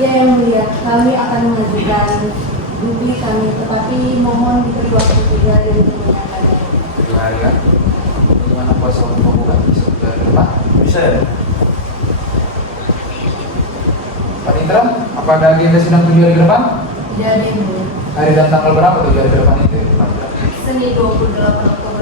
Ya yang mulia, kami akan mengajukan bukti kami, tetapi mohon diberi waktu 3 hari untuk menyampaikannya. 7 hari kan? Bagaimana kuasa hukum tergugat bisa dari depan? Bisa ya? Pak Indra, apa ada agenda sidang 7 hari ke depan? Tidak ada yang mulia. Hari dan tanggal berapa 7 hari ke depan itu? Pak Indra? Senin 28 Oktober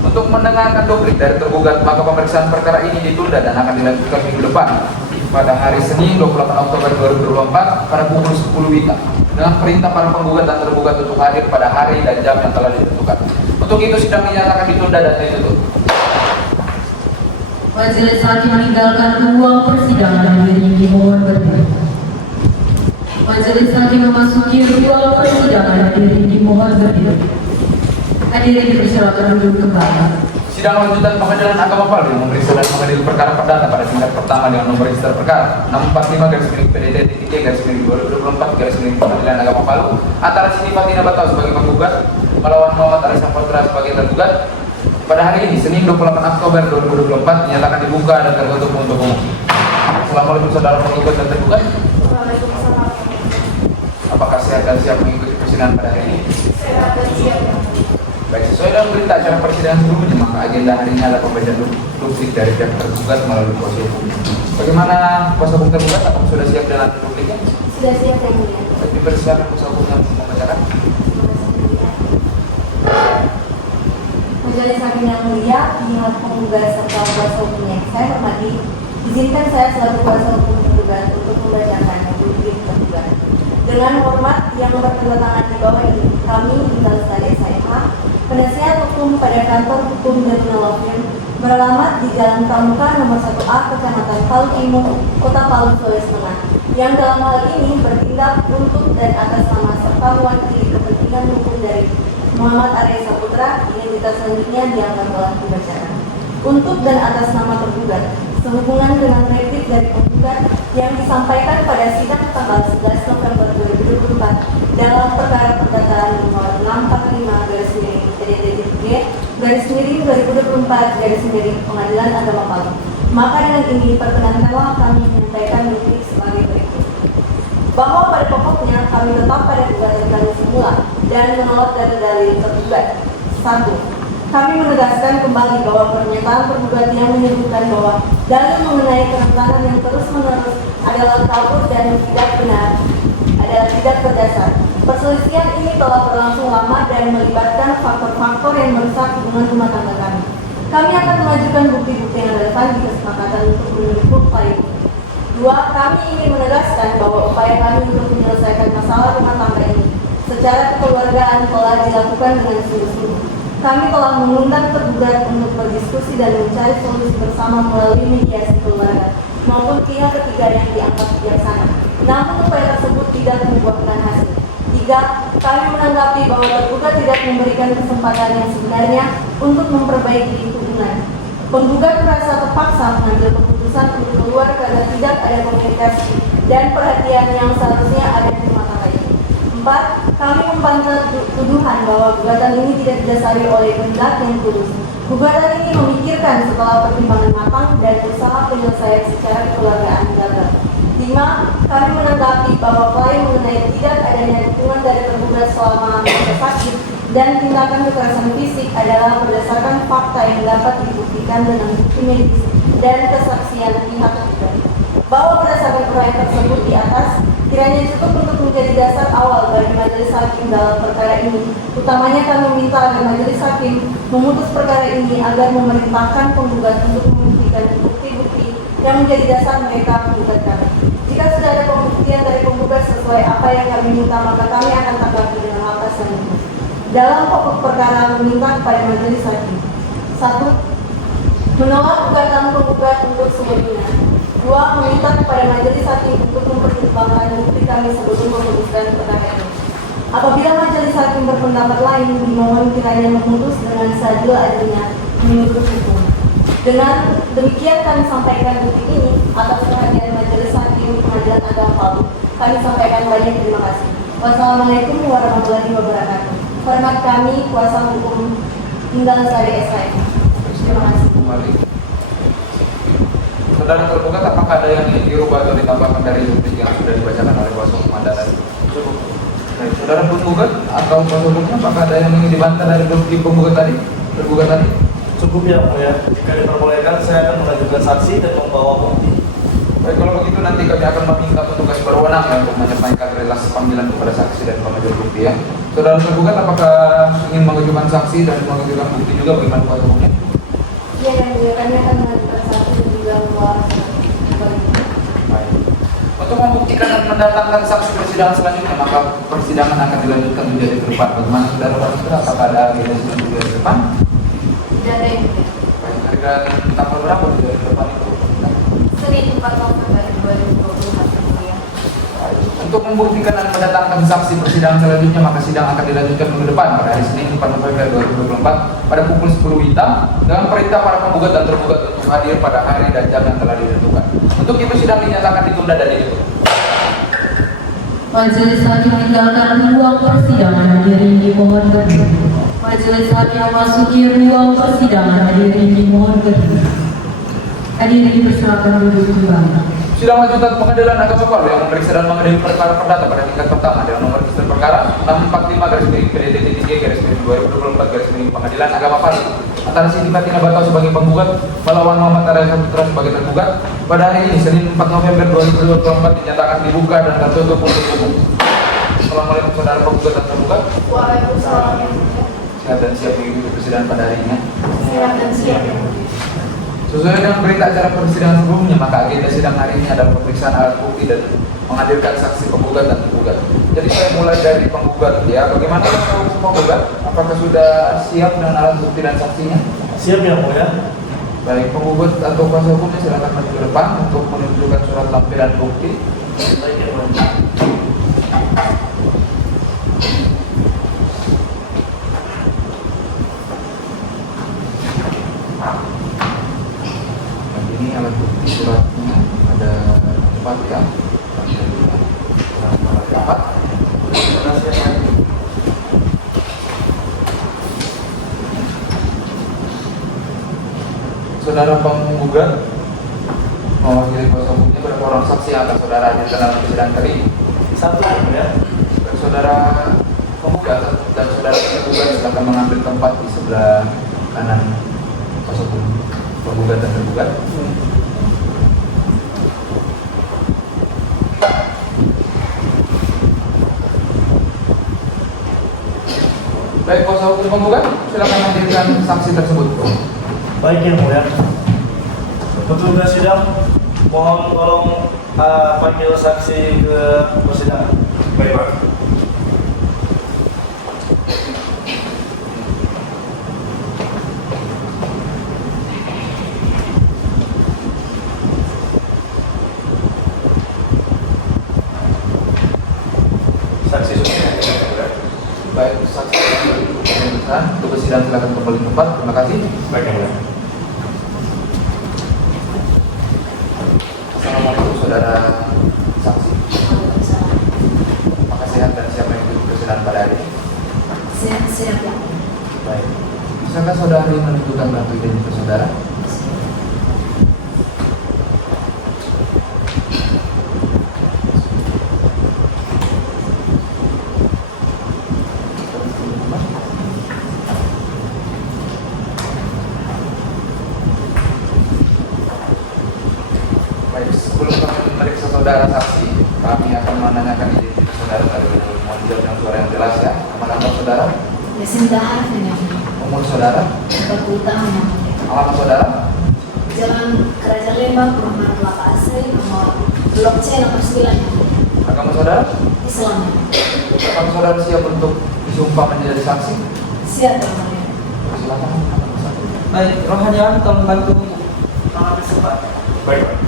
2024. Untuk mendengarkan duplik dari tergugat, maka pemeriksaan perkara ini ditunda dan akan dilanjutkan minggu depan pada hari Senin 28 Oktober 2024 pada pukul 10 WITA dengan perintah para penggugat dan tergugat untuk hadir pada hari dan jam yang telah ditentukan. Untuk itu sidang dinyatakan ditunda dan ditutup. Majelis hakim meninggalkan ruang persidangan hadirin dimohon berdiri. Majelis hakim memasuki ruang persidangan hadirin dimohon berdiri. Hadirin dipersilakan duduk kembali. Sidang lanjutan Pengadilan Agama Polri memeriksa dan mengadili perkara perdata pada tingkat pertama dengan nomor register perkara 645/PDT-PDT-2024 Pengadilan Agama Palu antara Siti Fatina Batau sebagai penggugat melawan Muhammad Ali Saputra sebagai tergugat pada hari ini Senin 28 Oktober 2024 dinyatakan dibuka dan tertutup untuk umum. Assalamualaikum saudara penggugat dan tergugat. Waalaikumsalam. Apakah sehat dan siap mengikuti persidangan pada hari ini? Sehat dan siap. Baik, sesuai dengan berita acara persidangan sebelumnya, maka agenda hari ini adalah pembacaan duplik dari pihak tergugat melalui kuasa hukum. Bagaimana kuasa hukum tergugat? Apakah sudah siap dengan dupliknya? Sudah siap yang mulia. Baik, dipersilakan kuasa hukum yang membacakan. Majelis hakim yang mulia, pihak penggugat serta kuasa hukumnya, saya hormati, izinkan saya selaku kuasa hukum tergugat untuk membacakan duplik tergugat. Dengan hormat yang bertanda di bawah ini, kami Indah Lestari SIH, penasihat hukum pada kantor hukum Jamilah Lofin, beralamat di Jalan Pramuka nomor 1A, Kecamatan Palu Timur, Kota Palu, Sulawesi Tengah, yang dalam hal ini bertindak untuk dan atas nama serta mewakili kepentingan hukum dari Muhammad Arya Saputra, identitas selanjutnya dianggap telah dibacakan. Untuk dan atas nama tergugat, sehubungan dengan replik dari penggugat yang disampaikan pada sidang tanggal 11 November 2024 dalam perkara perdata nomor 645/PDT-2024 Pengadilan Agama Palu. Maka dengan ini perkenankanlah kami menyampaikan duplik sebagai berikut. Bahwa pada pokoknya kami tetap pada gugatan kami semula dan menolak dari dalil tergugat. 1. Kami menegaskan kembali bahwa pernyataan tergugat yang menyebutkan bahwa dalil mengenai kerentanan yang terus-menerus adalah kabur dan tidak benar, adalah tidak berdasar. Perselisihan ini telah berlangsung lama dan melibatkan faktor-faktor yang merusak hubungan rumah tangga kami. Kami akan mengajukan bukti-bukti yang relevan di kesepakatan untuk mendukung upaya ini. 2. Kami ingin menegaskan bahwa upaya kami untuk menyelesaikan masalah rumah tangga ini secara kekeluargaan telah dilakukan dengan sungguh-sungguh. Kami telah mengundang tergugat untuk berdiskusi dan mencari solusi bersama melalui mediasi keluarga maupun pihak ketiga yang dianggap bijaksana. Namun upaya tersebut tidak membuahkan hasil. 3. Kami menanggapi bahwa tergugat tidak memberikan kesempatan yang sebenarnya untuk memperbaiki hubungan. Penggugat merasa terpaksa mengambil keputusan untuk keluar karena tidak ada komunikasi dan perhatian yang seharusnya ada di rumah tangga ini. 4. Kami membantah tuduhan bahwa gugatan ini tidak didasari oleh kehendak yang tulus. Gugatan ini memikirkan setelah pertimbangan matang dan usaha penyelesaian secara kekeluargaan gagal. 5. Kami menanggapi bahwa klaim mengenai tidak adanya dukungan dari tergugat selama masa sakit dan tindakan kekerasan fisik adalah berdasarkan fakta yang dapat dibuktikan dengan bukti medis dan kesaksian pihak ketiga. Bahwa berdasarkan uraian tersebut di atas, kiranya cukup untuk menjadi dasar awal bagi majelis hakim dalam perkara ini. Utamanya kami meminta agar majelis hakim memutus perkara ini agar memerintahkan penggugat untuk membuktikan bukti-bukti yang menjadi dasar mereka menggugat kami. Jika sudah sudah ada pembuktian dari penggugat sesuai apa yang kami minta, maka kami akan tanggapi dengan fakta selanjutnya. Dalam pokok perkara meminta kepada majelis hakim: 1. Menolak gugatan penggugat untuk sebelumnya. 2. Meminta kepada majelis hakim untuk mempertimbangkan bukti kami sebelum memutuskan perkara ini. Apabila majelis hakim berpendapat lain, dimohon kiranya memutus dengan seadil adilnya menurut hukum. Dengan demikian kami sampaikan bukti ini atas perhatian majelis hakim Pengadilan Agama Palu. Kami sampaikan banyak terima kasih. Wassalamualaikum warahmatullahi wabarakatuh. Hormat kami kuasa hukum Indah Lestari SHM. Terima kasih. Saudara tergugat, apakah ada yang ingin dirubah atau ditambahkan dari bukti yang sudah dibacakan oleh kuasa hukum Anda tadi? Baik, saudara penggugat atau kuasa hukumnya, apakah ada yang ingin dibantah dari bukti penggugat tadi? Tergugat tadi? Cukup ya mulia. Jika diperbolehkan, saya akan mengajukan saksi dan membawa bukti. Baik, kalau begitu nanti kami akan meminta petugas berwenang ya, untuk menyampaikan relasi panggilan kepada saksi dan pengajuan bukti ya. Saudara tergugat, apakah ingin mengajukan saksi dan mengajukan bukti juga bagaimana kuasa hukumnya? Ya, yang mulia, kami akan mengajukan saksi dan juga membawa bukti. Baik. Untuk membuktikan dan mendatangkan saksi persidangan selanjutnya, maka persidangan akan dilanjutkan menjadi ke depan. Bagaimana saudara-saudara, apakah ada agenda selanjutnya di depan? Tidak ada yang mulia. Baik, harga tanggal berapa di depan itu? Senin 4 November 2021 yang mulia. Untuk membuktikan dan mendatangkan saksi persidangan selanjutnya, maka sidang akan dilanjutkan minggu depan pada hari Senin 4 November 2024 pada pukul 10 WITA dengan perintah para penggugat dan tergugat untuk hadir pada hari dan jam yang telah ditentukan. Untuk itu sidang dinyatakan ditunda dan ditutup. Majelis hakim meninggalkan ruang persidangan, hadirin dimohon berdiri. Majelis hakim memasuki ruang persidangan, hadirin dimohon berdiri. Hadirin dipersilakan duduk kembali. Sidang lanjutan Pengadilan Agama Palu yang memeriksa dan mengadili perkara perdata pada tingkat pertama dengan nomor register perkara 645/PDT-3/2024 Pengadilan Agama Palu antara Siti Fatina Batau sebagai penggugat melawan Muhammad Arya Saputra sebagai tergugat pada hari ini Senin 4 November 2024 dinyatakan dibuka dan tertutup untuk umum. Assalamualaikum saudara penggugat dan tergugat. Waalaikumsalam yang mulia. Siap dan siap mengikuti persidangan pada hari ini. Siap dan siap yang mulia. Sesuai dengan berita acara persidangan sebelumnya, maka agenda sidang hari ini adalah pemeriksaan alat bukti dan menghadirkan saksi penggugat dan tergugat. Jadi saya mulai dari penggugat ya. Bagaimana penggugat? Apakah sudah siap dengan alat bukti dan saksinya? Siap ya mulia. Baik, penggugat atau kuasa hukumnya silakan maju ke depan untuk menunjukkan surat tampilan bukti. Baik ya mulia. Ini alat bukti suratnya ada 4 ya. Nomor 4. Saudara penggugat mewakili kuasa hukumnya, berapa orang saksi yang akan saudara hadirkan dalam persidangan kali ini? 1 ya. Saudara penggugat dan saudara penggugat silakan mengambil tempat di sebelah kanan kuasa hukum penggugat dan tergugat. Baik, kuasa hukum penggugat silakan hadirkan saksi tersebut. Baik ya mulia. Petugas sidang, mohon tolong panggil saksi ke persidangan. Baik, Pak. Saksi sudah. Baik, saksi pemeriksaan, tugas sidang silakan kembali tempat. Terima kasih. Baik, yang mulia. Assalamualaikum saudara saksi. Apakah sehat dan siap mengikuti persidangan pada hari ini? Siap yang mulia. Baik. Bisakah saudari menunjukkan kartu identitas saudara? Baik, sebelum kami memeriksa saudara saksi, kami akan menanyakan identitas saudara. Tadi mohon jawab dengan suara yang jelas ya. Nama saudara, Yasinta Harfin yang mulia. umur saudara, Batu Utama yang mulia. alamat saudara, Jalan Kerajaan Lembang, Perumahan Kelapa Asri, nomor Blok C nomor 9 yang mulia. Agama saudara? Islam. Apakah saudara siap untuk disumpah menjadi saksi? Siap yang mulia. Silakan. Baik, rohaniawan tolong bantu mengambil sumpah. Baik, Pak.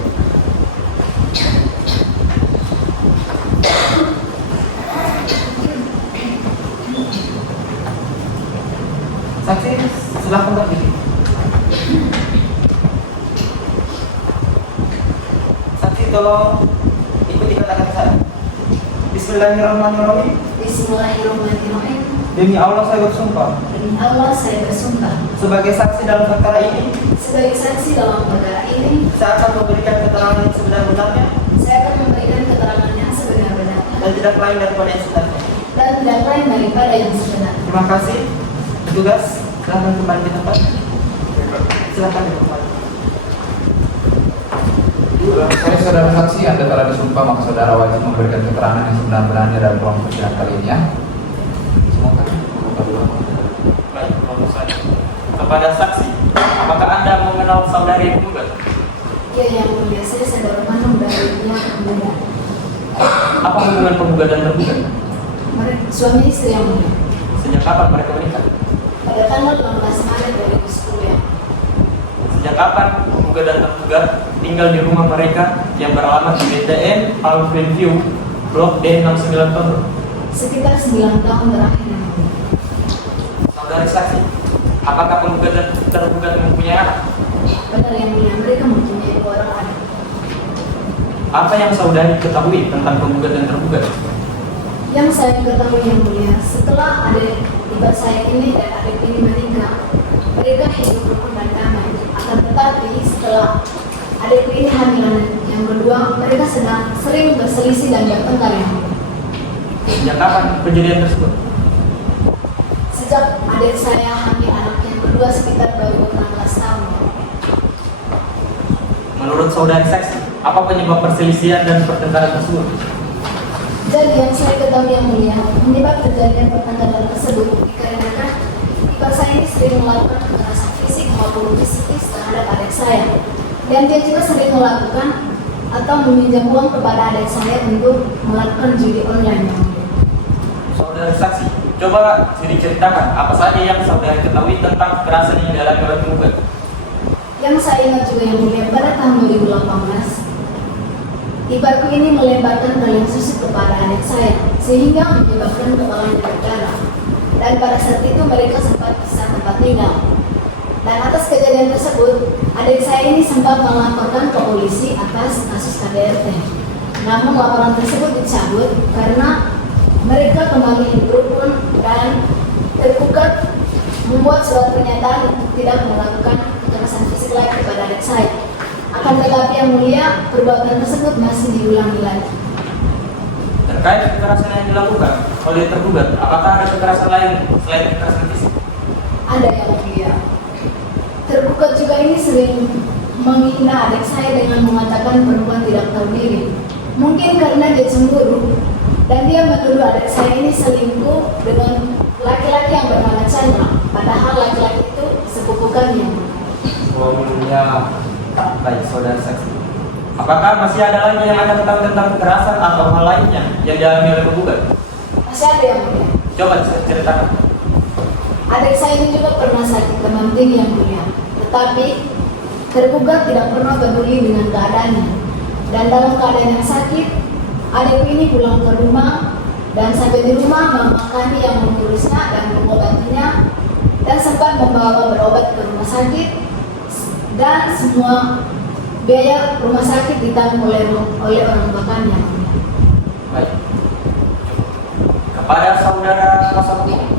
Saksi, silakan berdiri. Saksi, tolong ikuti kata-kata saya. Bismillahirrahmanirrahim. Bismillahirrahmanirrahim. Demi Allah saya bersumpah Demi Allah saya bersumpah sebagai saksi dalam perkara ini, sebagai saksi dalam perkara ini, saya akan memberikan keterangan yang sebenar-benarnya saya akan memberikan keterangan yang sebenar-benarnya dan tidak lain daripada yang sebenarnya. dan tidak lain daripada yang sebenarnya. Terima kasih. Petugas, silakan kembali ke tempat. Silakan kembali. Saya saudara saksi, Anda telah disumpah, maka saudara wajib memberikan keterangan yang sebenar-benarnya dalam ruang persidangan kali ini ya. Silakan. Baik, saya. Kepada saksi, apakah Anda mengenal saudari penggugat? Ya yang mulia, saya saudara kandung dari pihak penggugat. Apa hubungan penggugat dan tergugat? Mereka suami istri yang mulia. Sejak kapan mereka menikah? Pada tanggal 18 Maret 2010 ya. Sejak kapan penggugat dan tergugat tinggal di rumah mereka yang beralamat di BTN Alvin View, Blok D 69 Tondro? Sekitar 9 tahun terakhir yang mulia. Saudari saksi, apakah penggugat dan tergugat mempunyai anak? Benar yang mulia, mereka mempunyai 2 orang anak. Apa yang saudari ketahui tentang penggugat dan tergugat? Yang saya ketahui yang mulia, setelah adik ibu saya ini dan adik ini menikah, mereka hidup rukun dan damai. Akan tetapi setelah adik ini hamil yang kedua, mereka sering berselisih dan bertengkar yang mulia. Sejak kapan kejadian tersebut? Sejak adik saya hamil anak yang kedua sekitar baru 16 tahun. Menurut saudari saksi, apa penyebab perselisihan dan pertengkaran tersebut? Jadi yang saya ketahui yang mulia, penyebab terjadinya pertengkaran tersebut dikarenakan ibu saya ini sering melakukan kekerasan fisik maupun psikis terhadap adik saya. Dan dia juga sering melakukan atau meminjam uang kepada adik saya untuk melakukan judi online yang mulia. Saudari saksi, coba diceritakan apa saja yang saudari ketahui tentang kekerasan yang dialami oleh penggugat. Yang saya ingat juga yang mulia, pada tahun 2018, ibaku ini melemparkan kaleng susu kepada adik saya, sehingga menyebabkan kepalanya berdarah. Dan pada saat itu mereka sempat pisah tempat tinggal. Dan atas kejadian tersebut, adik saya ini sempat melaporkan ke polisi atas kasus KDRT. Namun laporan tersebut dicabut karena mereka kembali hidup rukun dan tergugat membuat surat pernyataan untuk tidak melakukan kekerasan fisik lagi kepada adik saya. Akan tetapi yang mulia, perbuatan tersebut masih diulangi lagi. Terkait kekerasan yang dilakukan oleh tergugat, apakah ada kekerasan lain selain kekerasan fisik? Ada yang mulia. Tergugat juga ini sering menghina adik saya dengan mengatakan perempuan tidak tahu diri. Mungkin karena dia cemburu dan dia menuduh adik saya ini selingkuh dengan laki-laki yang bernama Chandra, padahal laki-laki itu sepupukannya. Suaminya. Baik, saudara saksi. Apakah masih ada lagi yang Anda ketahui tentang kekerasan atau hal lainnya yang dialami oleh penggugat? Masih ada yang mulia. Coba ceritakan. Adik saya ini juga pernah sakit demam tinggi yang mulia, tetapi tergugat tidak pernah peduli dengan keadaannya. Dan dalam keadaan yang sakit, adikku ini pulang ke rumah dan sampai di rumah mama kami yang mengurusnya dan mengobatinya dan sempat membawa berobat ke rumah sakit dan semua biaya rumah sakit ditanggung oleh orang tua kami yang mulia. Baik. Kepada saudara kuasa hukum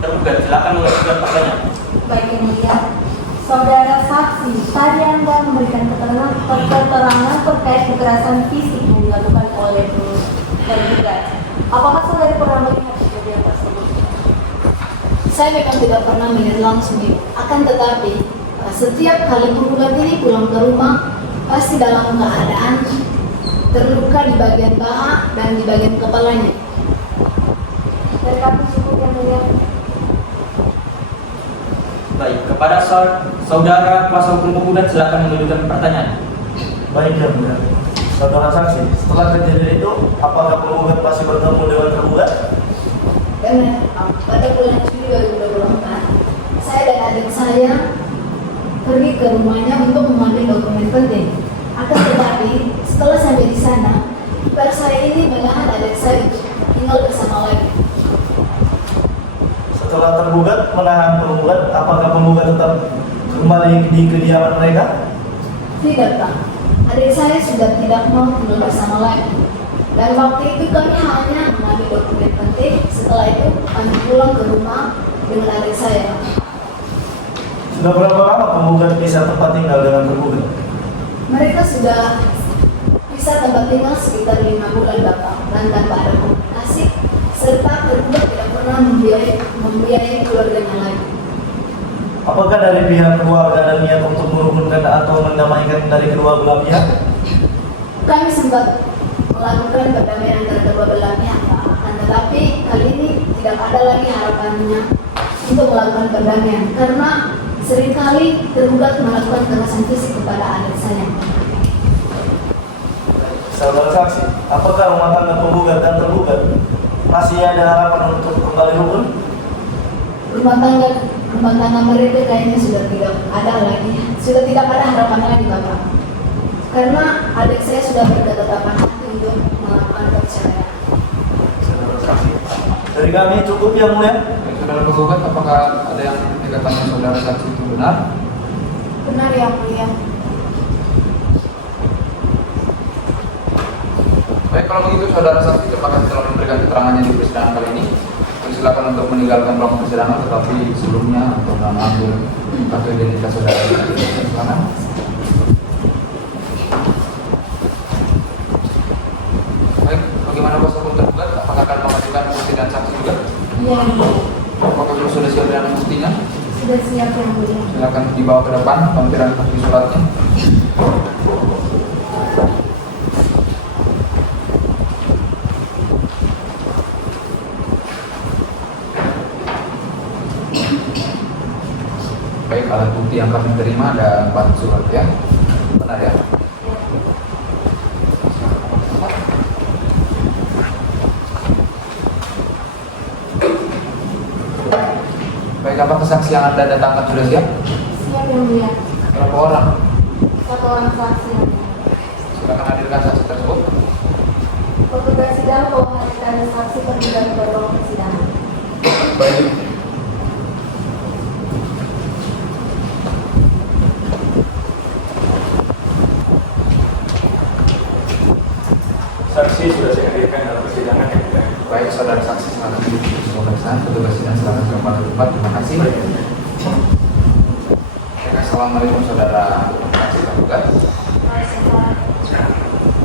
tergugat, silakan mengajukan pertanyaan. Baik yang mulia, saudara saksi, tadi Anda memberikan keterangan terkait kekerasan fisik yang dilakukan oleh tergugat. Apakah saudara pernah melihat kejadian tersebut? Saya memang tidak pernah melihat langsung itu. Akan tetapi setiap kali penggugat ini pulang ke rumah pasti dalam keadaan terluka di bagian paha dan di bagian kepalanya. Dari kami cukup yang mulia. Baik, kepada saudara kuasa hukum penggugat, silakan mengajukan pertanyaan. Baik, ya mulia. Saudara saksi, setelah kejadian itu, apakah penggugat masih bertemu dengan tergugat? Karena pada bulan Juli 2024, saya dan adik saya pergi ke rumahnya untuk mengambil dokumen penting. Akan tetapi, setelah sampai di sana, ipar saya ini menahan adik saya untuk tinggal bersama lagi. Setelah tergugat menahan penggugat, apakah penggugat tetap kembali di kediaman mereka? Tidak, Pak. Adik saya sudah tidak mau tinggal bersama lagi. Dan waktu itu kami hanya mengambil dokumen penting. Setelah itu kami pulang ke rumah dengan adik saya. Sudah berapa lama penggugat bisa tempat tinggal dengan tergugat? Mereka sudah bisa tempat tinggal sekitar 5 bulan, Bapak, dan tanpa ada komunikasi, serta tergugat tidak pernah membiayai keluarganya lagi. Apakah dari pihak keluarga ada niat untuk merukunkan atau mendamaikan dari kedua belah pihak? Kami sempat melakukan perdamaian antara kedua belah pihak, Pak. Akan tetapi kali ini tidak ada lagi harapannya untuk melakukan perdamaian karena seringkali tergugat melakukan kekerasan fisik kepada adik saya. Saudara saksi, apakah rumah tangga penggugat dan tergugat masih ada harapan untuk kembali rukun? Rumah tangga mereka kayaknya sudah tidak ada harapan lagi, Bapak. Karena adik saya sudah berketetapan hati untuk melakukan perceraian. Saudara saksi, dari kami cukup yang mulia. Saudara penggugat, apakah ada yang dikatakan saudara saksi itu benar? Benar, Yang Mulia. Baik, kalau begitu saudara saksi terima kasih telah memberikan keterangannya di persidangan kali ini. Silakan untuk meninggalkan ruang persidangan, tetapi sebelumnya untuk mengambil kartu identitas saudara. Silakan. Baik, bagaimana kuasa hukum tergugat? Apakah akan mengajukan bukti dan saksi juga? Iya, Yang Mulia. Apakah sudah siap dengan buktinya? Sudah siap, Yang Mulia. Silakan dibawa ke depan, pembicaraan bukti suratnya. Baik, alat bukti yang kami terima ada 4 surat ya. Benar ya? Baik, apakah saksi yang Anda datangkan sudah siap? Siap, Yang Mulia. Berapa orang? 1 orang saksi. Silakan hadirkan saksi tersebut. Petugas sidang telah hadirkan saksi tergugat ke ruang persidangan. Baik. Saksi sudah saya hadirkan dalam persidangan ya. Baik, saudara saksi silakan duduk di pemeriksaan. Petugas sidang silakan kembali ke tempat. Terima kasih. Baik, assalamualaikum saudara saksi tergugat.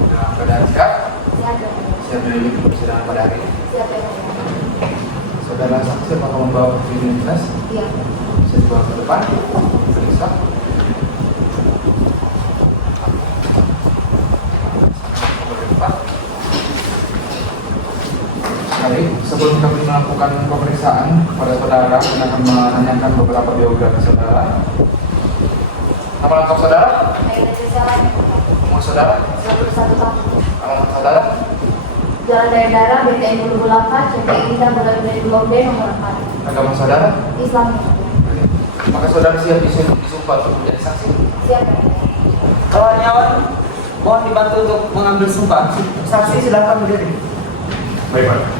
Dalam keadaan siap? Siap dari persidangan pada hari ini. Siap, Yang Mulia. Saudara saksi apakah membawa bukti identitas? Iya. Bisa dibawa ke depan. Periksa. Ke depan. Baik, sebelum kami melakukan pemeriksaan kepada saudara, kita akan menanyakan beberapa biografi saudara. Nama lengkap saudara? Aida Cesara, Umur saudara? 21 tahun. Alamat saudara? Jalan Daerah BTN 28, CPI dan Badan dari Blok B nomor 4. Agama saudara? Islam. Maka saudara siap disumpah untuk menjadi saksi? Siap, Yang Mulia. Kawan-kawan, mohon dibantu untuk mengambil sumpah. Saksi silakan berdiri. Baik, Pak.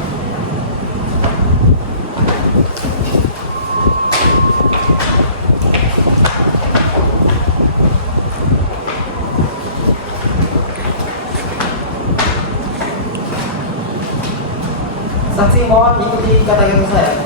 Saksi mohon ikuti kata-kata saya.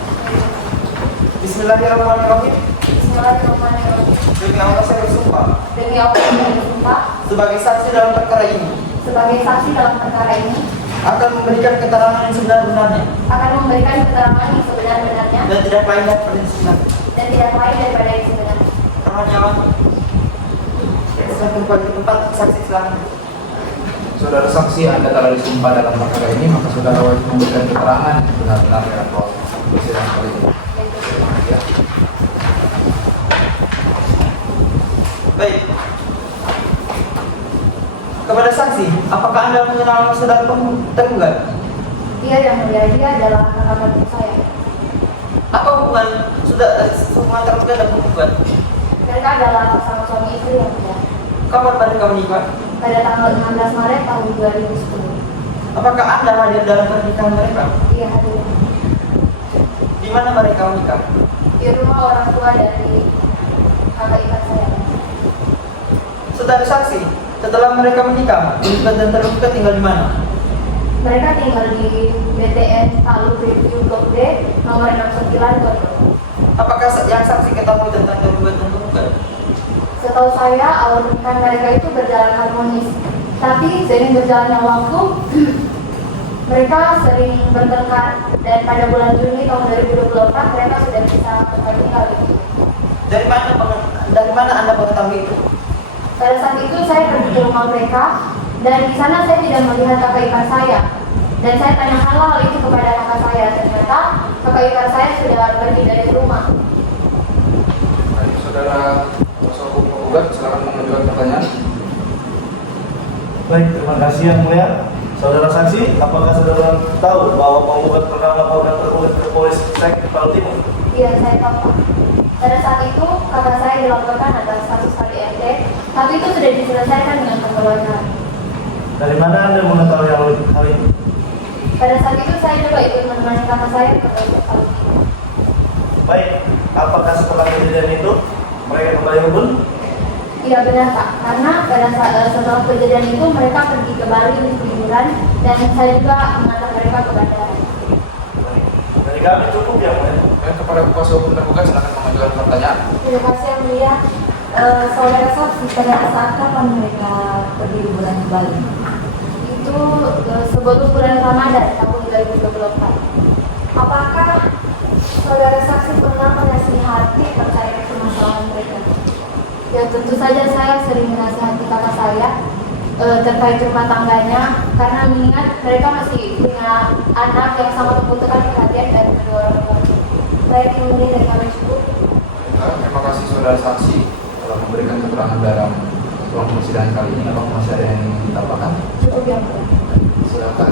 Bismillahirrahmanirrahim. Bismillahirrahmanirrahim. Demi Allah saya bersumpah Demi Allah saya bersumpah sebagai saksi dalam perkara ini sebagai saksi dalam perkara ini akan memberikan keterangan yang sebenar-benarnya akan memberikan keterangan yang sebenar-benarnya dan tidak lain daripada yang sebenar. dan tidak lain daripada yang sebenarnya. Kawan-kawan, silakan kembali ke tempat. Saksi silakan. Saudara saksi Anda telah disumpah dalam perkara ini, maka saudara wajib memberikan keterangan benar-benar dalam persidangan kali ini. Ya. Baik. kepada saksi, apakah Anda mengenal saudara tergugat? Iya yang mulia, dia adalah kakak kandung saya. Apa hubungan hubungan tergugat dan penggugat? Mereka adalah pasangan suami istri yang mulia. Kapan mereka menikah? Pada tanggal 16 Maret tahun 2010. Apakah Anda hadir dalam pernikahan mereka? Iya hadir. Di mana mereka menikah? Di rumah orang tua dari kakak ipar saya. Saudara saksi, setelah mereka menikah, penggugat dan tergugat tinggal di mana? Mereka tinggal di BTN Palu Review Blok D nomor 69 Gondok. Apakah yang saksi ketahui tentang tergugat dan penggugat? Setahu saya awal pernikahan mereka itu berjalan harmonis. Tapi seiring berjalannya waktu, mereka sering bertengkar dan pada bulan Juni tahun 2024 mereka sudah bisa tempat tinggal. Dari mana Anda mengetahui itu? Pada saat itu saya pergi ke rumah mereka dan di sana saya tidak melihat kakak ipar saya. Dan saya tanyakan hal itu kepada kakak saya. Ternyata kakak ipar saya sudah pergi dari rumah. Baik, saudara kuasa hukum penggugat, silakan mengajukan pertanyaan. Baik, terima kasih yang mulia. Saudara saksi, apakah saudara tahu bahwa penggugat pernah melaporkan tergugat ke Polres Sektor Palu Timur? Iya, saya tahu Pak. Pada saat itu kakak saya dilaporkan atas kasus KDRT, tapi itu sudah diselesaikan dengan kekeluargaan. Dari mana Anda mengetahui hal ini? Pada saat itu saya juga ikut menemani kakak saya ke Palu. Baik, apakah setelah kejadian itu mereka kembali rukun? Iya benar Pak, karena pada saat setelah kejadian itu mereka pergi ke Bali untuk liburan dan saya juga mengantar mereka ke bandara. Baik, dari kami cukup ya mulia. Dan kepada kuasa hukum tergugat, silakan mengajukan pertanyaan. Terima kasih yang mulia. Saudara saksi, pada saat kapan mereka pergi liburan ke Bali? Itu sebelum bulan Ramadan tahun 2024. Apakah saudara saksi pernah menasihati terkait permasalahan mereka? Ya tentu saja saya sering menasihati kakak saya terkait rumah tangganya karena mengingat mereka masih punya anak yang sangat membutuhkan perhatian dari kedua orang tua. Baik yang mulia, dari kami cukup. Terima kasih saudara saksi telah memberikan keterangan dalam ruang persidangan kali ini. Apakah masih ada yang ingin ditambahkan? Cukup yang mulia. Silakan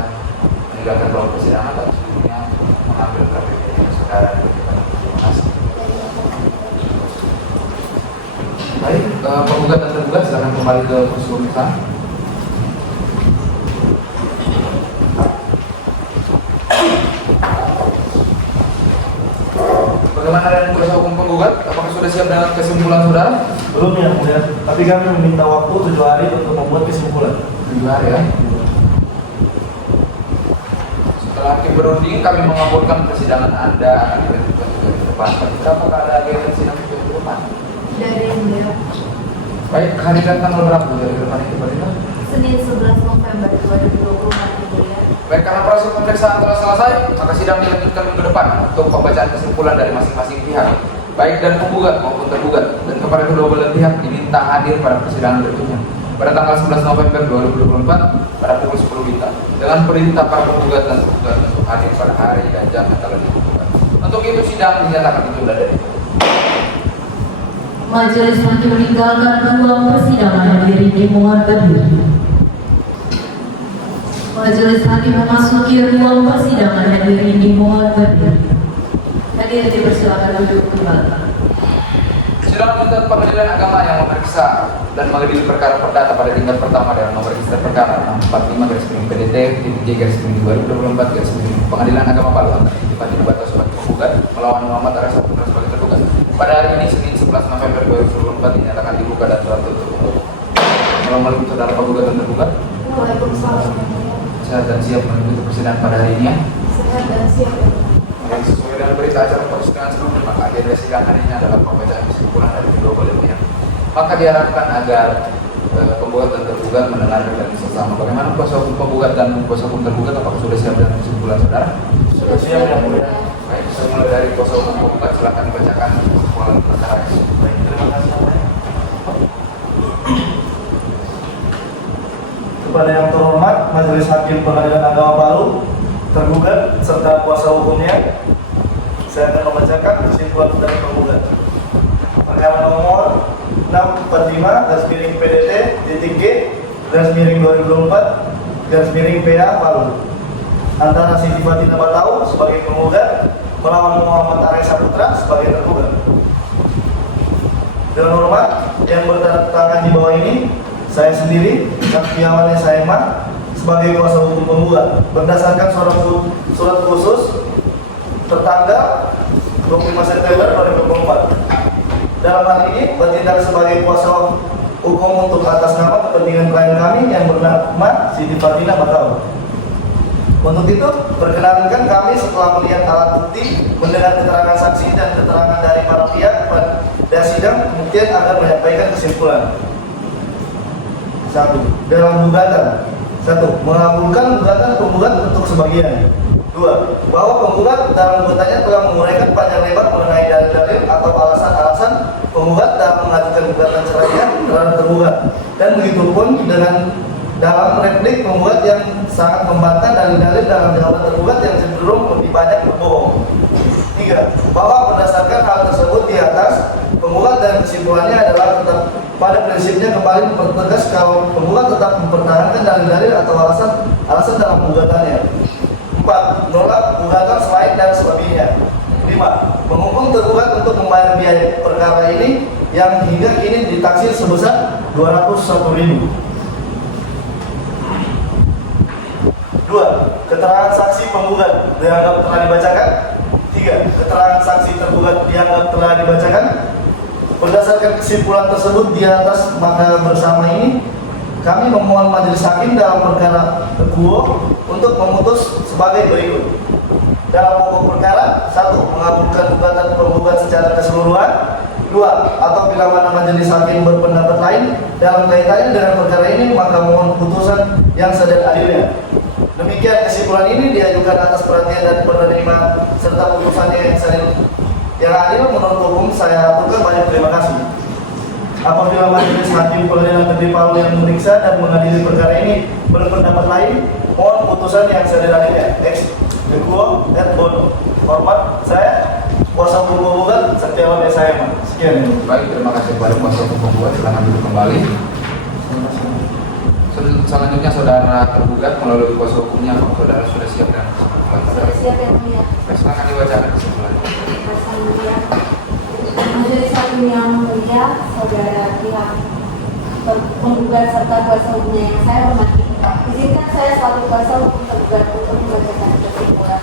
meninggalkan ruang persidangan dan sebelumnya mengambil KPP saudara. Terima kasih. Baik, penggugat dan tergugat silakan kembali ke kursi pemeriksaan. Bagaimana dengan kuasa hukum penggugat? Apakah sudah siap dengan kesimpulan saudara? Belum ya mulia, tapi kami meminta waktu 7 hari untuk membuat kesimpulan. 7 hari ya. Setelah hakim berunding, kami mengabulkan persidangan Anda akan dilanjutkan juga ke depan. Apakah ada agenda sidang ke depan? Dari yang mulia, Baik, kehadiran tanggal berapa dari depan itu Pak? Senin 11 November 2024 yang mulia. Baik, karena proses pemeriksaan telah selesai, maka sidang dilanjutkan minggu depan untuk pembacaan kesimpulan dari masing-masing pihak, baik dari penggugat maupun tergugat, dan kepada kedua belah pihak diminta hadir pada persidangan berikutnya pada tanggal 11 November 2024 pada pukul 10 WITA dengan perintah para penggugat dan tergugat untuk hadir pada hari dan jam yang telah ditentukan. Untuk itu sidang dinyatakan ditunda dari itu. Majelis hakim meninggalkan ruang persidangan, hadirin dimohon berdiri. Majelis hakim memasuki ruang persidangan, hadirin dimohon berdiri. Hadirin dipersilakan duduk kembali. Sidang menuntut Pengadilan Agama yang memeriksa dan mengadili perkara perdata pada tingkat pertama dengan nomor register perkara 645/PDT/2024 Pengadilan Agama Palu Antara Batas sebagai penggugat melawan Muhammad Arya Saputra sebagai tergugat. Pada hari ini Senin 11 November 2024 dinyatakan dibuka dan tertutup. Assalamualaikum saudara penggugat dan tergugat. Waalaikumsalam. Sehat dan siap mengikuti persidangan pada hari ini ya. Sehat dan siap. Baik, sesuai dengan berita acara persidangan sebelumnya, maka agenda sidang hari ini adalah pembacaan kesimpulan dari kedua belah pihak. Maka diharapkan agar penggugat dan tergugat mendengarkan dan bersama. Bagaimana kuasa hukum penggugat dan kuasa hukum tergugat? Apakah sudah siap dengan kesimpulan saudara? Sudah siap ya mulia. Baik, saya mulai dari kuasa hukum penggugat. Silakan dibacakan kesimpulan perkara ini. Baik, terima kasih yang mulia. Kepada yang terhormat Majelis Hakim Pengadilan Agama Palu, tergugat serta kuasa hukumnya, saya akan membacakan kesimpulan dari penggugat. Perkara nomor 645/PDT/G PA Palu antara Siti Fatina Batau sebagai penggugat melawan Muhammad Arya Saputra sebagai tergugat. Dengan hormat yang bertanda tangan di bawah ini, saya sendiri, Saktiawan Saema, sebagai kuasa hukum penggugat berdasarkan surat khusus tertanggal 25 September 2024. Dalam hal ini bertindak sebagai kuasa hukum untuk atas nama kepentingan klien kami yang bernama Siti Fatina Batau. Untuk itu, perkenankan kami setelah melihat alat bukti, mendengar keterangan saksi dan keterangan dari para pihak pada sidang, kemudian akan menyampaikan kesimpulan. 1. Dalam gugatan, 1. Mengabulkan gugatan penggugat untuk sebagian. 2. Bahwa penggugat dalam gugatannya telah menguraikan panjang lebar mengenai dalil-dalil atau alasan-alasan penggugat dalam mengajukan gugatan cerainya terhadap tergugat. Dan begitu pun dalam replik penggugat yang sangat membantah dalil-dalil dalam jawaban tergugat yang cenderung lebih banyak berbohong. 3. Bahwa berdasarkan hal tersebut di atas, penggugat dan kesimpulannya adalah tetap pada prinsipnya kembali mempertegas kalau penggugat tetap mempertahankan dalil-dalil atau alasan dalam gugatannya. 4. Menolak gugatan selain dan selebihnya. 5. Menghukum tergugat untuk membayar biaya perkara ini yang hingga kini ditaksir sebesar 201.000. 2. Keterangan saksi penggugat dianggap telah dibacakan. 3. Keterangan saksi tergugat dianggap telah dibacakan. Berdasarkan kesimpulan tersebut di atas, maka bersama ini kami memohon majelis hakim dalam perkara Kuo untuk memutus sebagai berikut. Dalam pokok perkara, 1. Mengabulkan gugatan penggugat secara keseluruhan. 2. Atau bila mana majelis hakim berpendapat lain dalam kaitannya dengan perkara ini, maka mohon putusan yang seadil-adilnya. Demikian kesimpulan ini diajukan atas perhatian dan penerima serta putusannya yang adil menurut hukum. Saya aturkan banyak terima kasih. Apabila majelis hakim pengadilan negeri Palu yang memeriksa dan mengadili perkara ini berpendapat lain, mohon putusan yang seadil-adilnya. Ex Equo et Bono. Hormat, saya kuasa hukum penggugat Saktiawan Saema. Sekian. Baik, terima kasih kepada kuasa hukum penggugat. Silakan duduk kembali. Selanjutnya saudara tergugat melalui kuasa hukumnya, apakah saudara sudah siap dengan kesimpulan? Sudah siap yang mulia. Silakan dibacakan kesimpulannya. Majelis hakim yang mulia, saudara pihak penggugat serta kuasa hukumnya yang saya hormati, izinkan saya selaku kuasa hukum tergugat untuk membacakan kesimpulan.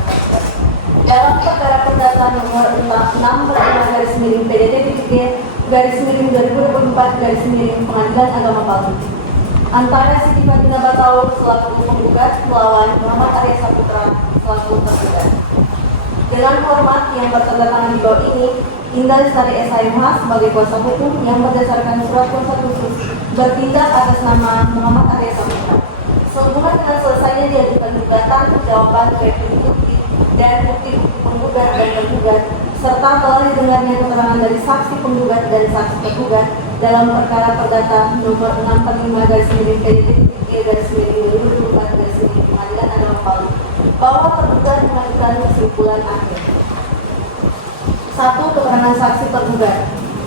Dalam perkara perdata nomor 6/PDT-2024/Pengadilan Agama Palu antara Siti Fatina Batau selaku penggugat melawan Muhammad Arya Saputra selaku tergugat. Dengan hormat yang bertanda tangan di bawah ini, Indah Lestari SHMH sebagai kuasa hukum yang berdasarkan surat kuasa khusus bertindak atas nama Muhammad Arya Saputra. Sehubungan dengan selesainya diajukan gugatan, jawaban, bukti dan bukti penggugat dan tergugat, serta telah didengarnya keterangan dari saksi penggugat dan saksi tergugat dalam perkara perdata nomor 645/PDT-2024/Pengadilan Agama Palu bahwa tergugat mengajukan kesimpulan akhir. 1. Keterangan saksi tergugat.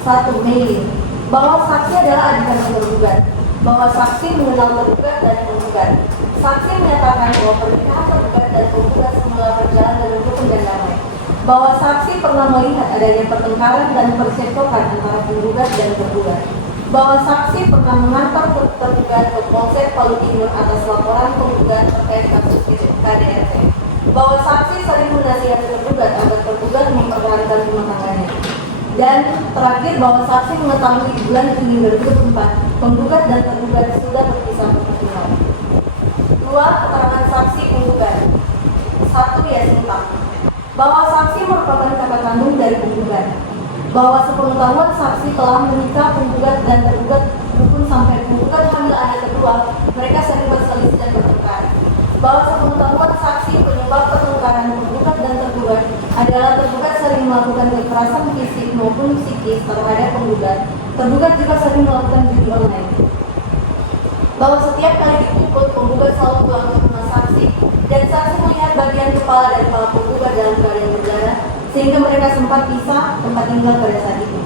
1. Mei bahwa saksi adalah adik tergugat, bahwa saksi mengenal tergugat dan penggugat. Saksi menyatakan bahwa pernikahan tergugat dan penggugat semula berjalan dengan rukun dan damai, bahwa saksi pernah melihat adanya pertengkaran dan percekcokan antara penggugat dan tergugat, bahwa saksi pernah mengantar tergugat ke Polsek Palu Timur atas laporan penggugat terkait kasus KDRT, bahwa saksi sering menasihati tergugat agar tergugat mempertahankan rumah tangganya, dan terakhir bahwa saksi mengetahui di bulan Juni 2004 penggugat dan tergugat sudah berpisah pertemuan. 2. Keterangan saksi penggugat. 1. Yasinta bahwa saksi merupakan kakak kandung dari penggugat, bahwa sepengetahuan saksi telah menikah penggugat dan tergugat rukun sampai penggugat hamil anak kedua, mereka sering berselisih dan bertengkar, bahwa sepengetahuan saksi penyebab pertengkaran penggugat dan tergugat adalah tergugat sering melakukan kekerasan fisik maupun psikis terhadap penggugat, tergugat juga sering melakukan judi online, bahwa setiap kali dipukul penggugat selalu pulang ke rumah saksi dan saksi melihat bagian kepala dan kepala penggugat dalam keadaan berdarah sehingga mereka sempat pisah tempat tinggal pada saat itu,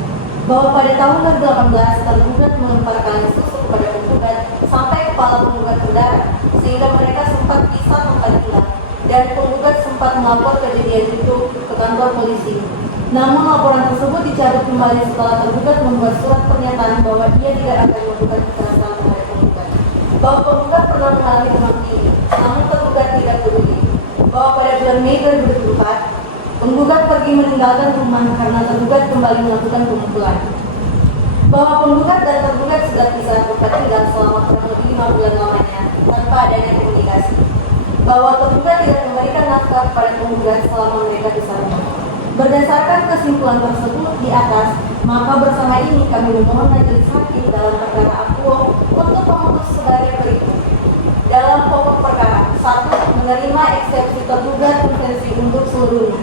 bahwa pada tahun 2018 tergugat melemparkan susu kepada penggugat sampai kepala penggugat berdarah, sehingga mereka sempat pisah tempat tinggal, dan penggugat sempat melapor kejadian itu ke kantor polisi. Namun laporan tersebut dicabut kembali setelah tergugat membuat surat pernyataan bahwa ia tidak akan melakukan kekerasan terhadap penggugat. Bahwa penggugat pernah mengalami demam tinggi, namun tergugat tidak peduli. Bahwa pada bulan Mei 2004, penggugat pergi meninggalkan rumah karena tergugat kembali melakukan pemukulan. Bahwa penggugat dan tergugat sudah pisah tempat tinggal selama kurang lebih 5 bulan lamanya tanpa adanya komunikasi. Bahwa tergugat tidak memberikan nafkah kepada penggugat selama mereka pisah rumah. Berdasarkan kesimpulan tersebut di atas, maka bersama ini kami memohon majelis hakim dalam perkara akuo untuk memutus sebagai berikut. Dalam pokok perkara, 1. Menerima eksepsi tergugat konvensi untuk seluruhnya.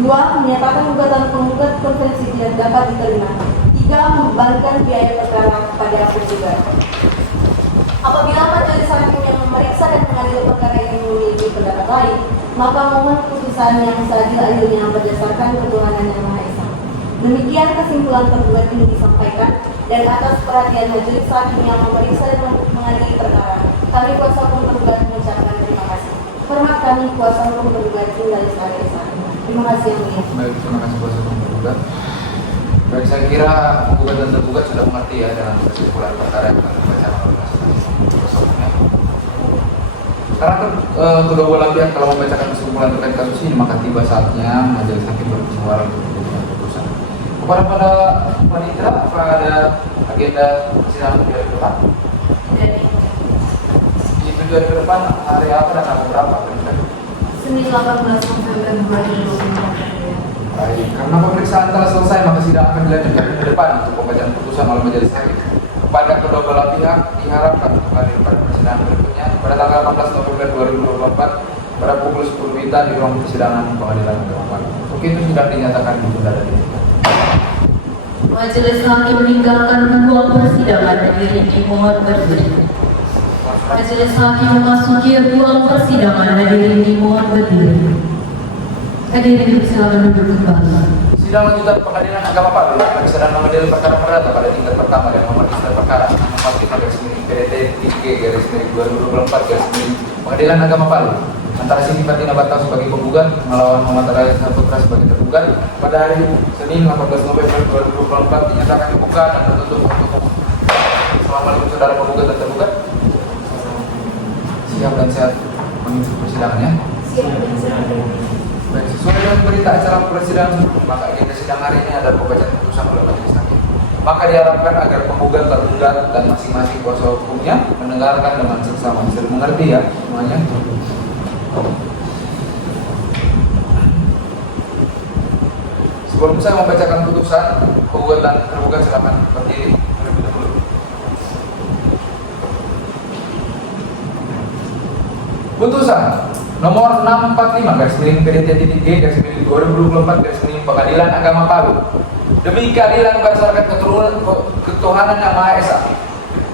2. Menyatakan gugatan penggugat konvensi tidak dapat diterima. 3. Membebankan biaya perkara kepada penggugat. Apabila majelis hakim yang memeriksa dan mengadili perkara ini memiliki pendapat lain, maka mohon putusan yang seadil-adilnya berdasarkan ketuhanan yang Maha Esa. Demikian kesimpulan tergugat ini disampaikan, dan atas perhatian majelis hakim yang memeriksa dan mengadili perkara, kami kuasa hukum tergugat mengucapkan terima kasih. Hormat kami kuasa hukum tergugat Indalis Maha Esa. Terima kasih yang mulia. Baik, terima kasih kuasa hukum tergugat. Baik, saya kira penggugat dan tergugat sudah mengerti ya dengan kesimpulan perkara yang telah dibacakan oleh kuasa. Karena kedua belah pihak telah membacakan kesimpulan terkait kasus ini, maka tiba saatnya majelis hakim bermusyawarah untuk menentukan keputusan. Kepada panitera, apa ada agenda persidangan di hari depan? Itu di hari depan hari apa dan tanggal berapa? Senin 18 November 2024. Baik, karena pemeriksaan telah selesai, maka sidang akan dilanjutkan ke depan untuk pembacaan putusan oleh majelis hakim. Kepada kedua belah pihak diharapkan untuk hadir pada persidangan berikutnya pada tanggal 16 November 2024 pada pukul 10 WITA di ruang persidangan Pengadilan Agama. Untuk itu sidang dinyatakan ditunda dan dihentikan. Majelis hakim meninggalkan ruang persidangan dan diri dimohon berdiri. Majelis hakim memasuki ruang persidangan dan diri dimohon berdiri. Hadirin silakan duduk kembali. Sidang lanjutan Pengadilan Agama Palu sedang mengadili perkara perdata pada tingkat pertama dan memeriksa perkara nomor 5 PDT 3/2024 Pengadilan Agama Palu antara Siti Fatina Batau sebagai penggugat melawan Muhammad Arya Saputra sebagai tergugat pada hari Senin 18 November 2024 dinyatakan dibuka dan tertutup untuk umum. Assalamualaikum saudara penggugat dan tergugat. Siap dan sehat mengikuti persidangannya. Siap dan sehat. Baik, sesuai dengan berita acara persidangan, maka agenda sidang hari ini adalah pembacaan putusan oleh majelis hakim. Maka diharapkan agar penggugat, tergugat, dan masing-masing kuasa hukumnya mendengarkan dengan seksama. Bisa mengerti ya semuanya? Sebelum saya membacakan putusan, penggugat dan tergugat silakan berdiri terlebih dahulu. Putusan nomor 645/PDT-G/2024 Pengadilan Agama Palu demi keadilan berdasarkan ketuhanan yang Maha Esa.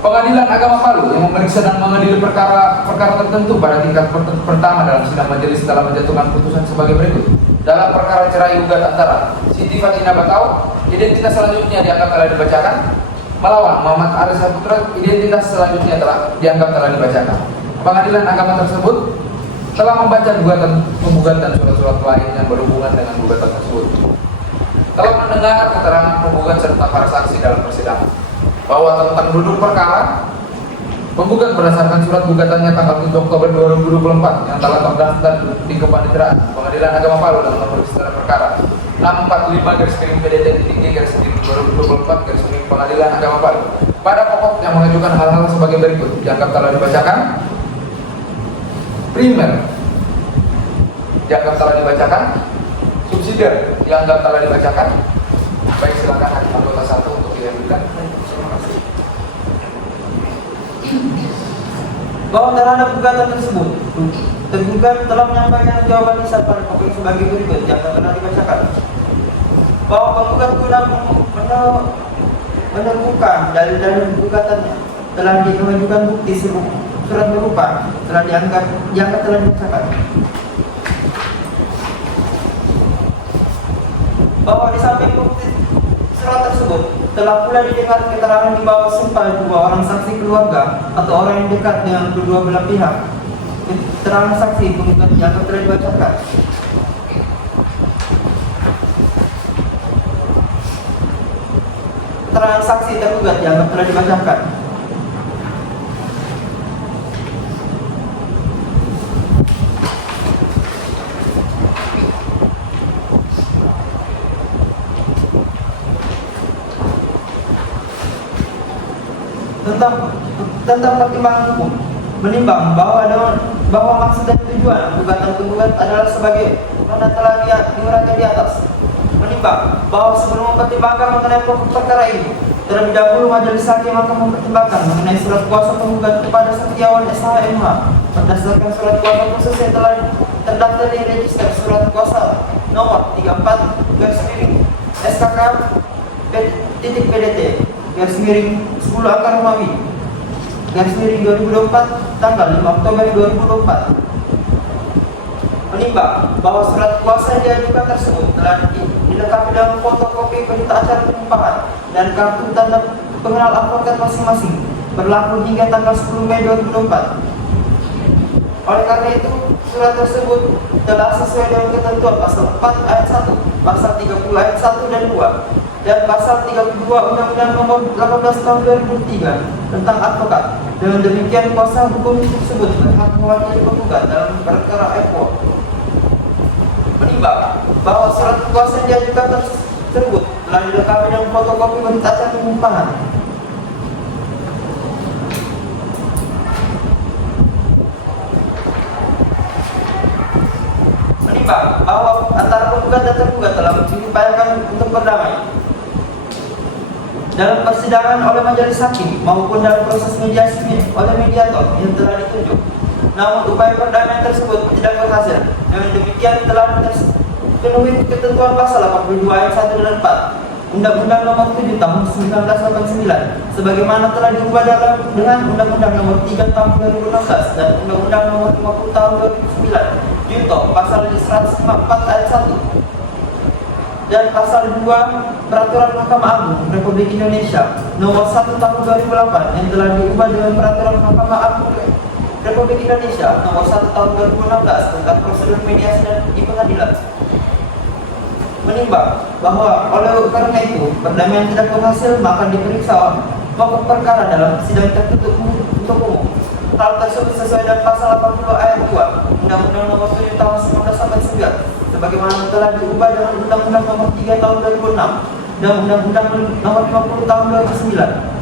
Pengadilan Agama Palu yang memeriksa dan mengadili perkara tertentu pada tingkat pertama dalam sidang majelis telah menjatuhkan putusan sebagai berikut. Dalam perkara cerai gugat antara Siti Fatina Batau, identitas selanjutnya dianggap telah dibacakan, melawan Muhammad Arya Saputra, identitas selanjutnya dianggap telah dibacakan. Pengadilan agama tersebut telah membaca penggugat dan surat-surat lain yang berhubungan dengan gugatan tersebut. Telah mendengar keterangan penggugat serta para saksi dalam persidangan bahwa tentang duduk perkara, penggugat berdasarkan surat gugatannya tanggal 7 Oktober 2024 yang telah terdaftar di Kepaniteraan Pengadilan Agama Palu dalam nomor register perkara 645/PDT-2024 Pengadilan Agama Palu. Pada pokok yang mengajukan hal-hal sebagai berikut dianggap telah dibacakan. Primer dianggap telah dibacakan, subsidiar dianggap telah dibacakan. Baik, silakan hakim anggota 1 untuk dilanjutkan. Bahwa terhadap gugatan tersebut, tergugat telah menyampaikan jawaban lisan pada pokok sebagai berikut yang telah dibacakan. Bahwa penggugat guna menemukan dalil-dalil gugatannya telah mengajukan bukti surat berupa telah dianggap telah dibacakan. Bahwa di samping bukti surat tersebut telah pula didengar keterangan di bawah sumpah dua orang saksi keluarga atau orang yang dekat dengan kedua belah pihak. Keterangan saksi penggugat dianggap telah dibacakan. Keterangan saksi tergugat dianggap telah dibacakan. Tentang pertimbangan hukum, menimbang bahwa maksud dan tujuan gugatan penggugat adalah sebagai mana telah diuraikan di atas. Menimbang bahwa sebelum mempertimbangkan mengenai pokok perkara ini, terlebih dahulu majelis hakim akan mempertimbangkan mengenai surat kuasa penggugat kepada Setiawan SHMH berdasarkan surat kuasa khusus yang telah terdaftar di register surat kuasa nomor 34 SKK PDT 10 angka Romawi 2024 tanggal 5 Oktober 2024. Menimbang bahwa surat kuasa yang diajukan tersebut telah dilengkapi dengan fotokopi berita acara pengumpahan dan kartu tanda pengenal advokat masing-masing berlaku hingga tanggal 10 Mei 2024. Oleh karena itu, surat tersebut telah sesuai dengan ketentuan pasal 4 ayat 1, pasal 30 ayat 1 dan 2 dan pasal 32 Undang-Undang Nomor 18 Tahun 2003 tentang advokat. Dengan demikian, kuasa hukum tersebut berhak mewakili penggugat dalam perkara EPO. Menimbang bahwa surat kuasa yang diajukan tersebut telah dilengkapi dengan fotokopi berita acara pengumpahan. Menimbang bahwa antara penggugat dan tergugat telah diupayakan untuk berdamai dalam persidangan oleh majelis hakim maupun dalam proses mediasi oleh mediator yang telah ditunjuk. Namun upaya perdamaian tersebut tidak berhasil. Dengan demikian telah terpenuhi ketentuan pasal 82 ayat 1 dan 4 Undang-Undang Nomor 7 Tahun 1989 sebagaimana telah diubah dengan Undang-Undang Nomor 3 Tahun 2016 dan Undang-Undang Nomor 50 Tahun 2009 junto pasal 104 ayat 1 dan pasal 2 Peraturan Mahkamah Agung Republik Indonesia Nomor 1 Tahun 2008 yang telah diubah dengan Peraturan Mahkamah Agung Republik Indonesia Nomor 1 Tahun 2016 tentang prosedur mediasi dan di pengadilan. Menimbang bahwa oleh karena itu perdamaian tidak berhasil, maka diperiksa pokok perkara dalam sidang tertutup untuk umum. Hal tersebut sesuai dengan pasal 80 ayat 2 Undang-Undang Nomor 7 Tahun 1989 sebagaimana telah diubah dengan Undang-Undang Nomor 3 Tahun 2006 dan Undang-Undang Nomor 50 Tahun 2009.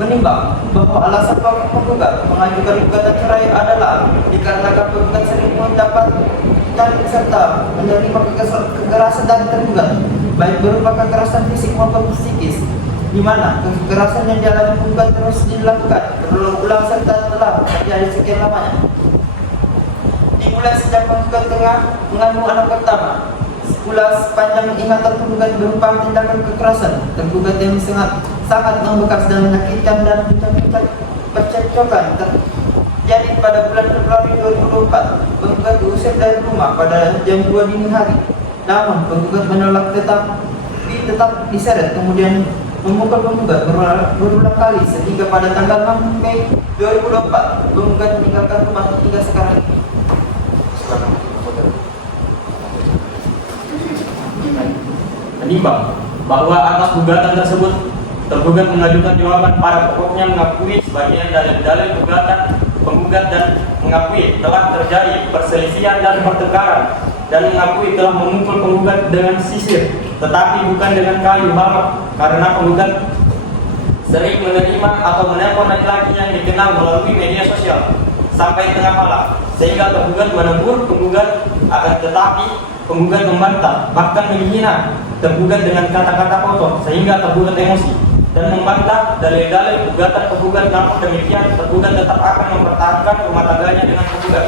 Menimbang bahwa alasan penggugat mengajukan gugatan cerai adalah dikarenakan penggugat sering mendapatkan serta menerima kekerasan dari tergugat, baik berupa kekerasan fisik maupun psikis, di mana kekerasan yang dialami penggugat terus dilakukan berulang-ulang serta telah terjadi sekian lamanya. Dimulai sejak penggugat tengah mengandung anak pertama, pula sepanjang ingatan penggugat berupa tindakan kekerasan tergugat yang sangat membekas dan menyakitkan dan percekcokan terjadi pada bulan Februari 2024. Penggugat diusir dari rumah pada jam 2 dini hari. Namun penggugat menolak tetap diseret kemudian memukul penggugat berulang kali sehingga pada tanggal 6 Mei 2024 penggugat meninggalkan rumah hingga sekarang ini. Menimbang bahwa atas gugatan tersebut tergugat mengajukan jawaban pada pokoknya mengakui sebagian dalil-dalil gugatan penggugat dan mengakui telah terjadi perselisihan dan pertengkaran dan mengakui telah memukul penggugat dengan sisir tetapi bukan dengan kayu balok karena penggugat sering menerima atau menelpon laki-laki yang dikenal melalui media sosial sampai tengah malam sehingga tergugat menegur penggugat akan tetapi penggugat membantah bahkan menghina tergugat dengan kata-kata kotor sehingga tergugat emosi dan membantah dalil-dalil gugatan penggugat. Namun demikian tergugat tetap akan mempertahankan rumah tangganya dengan penggugat.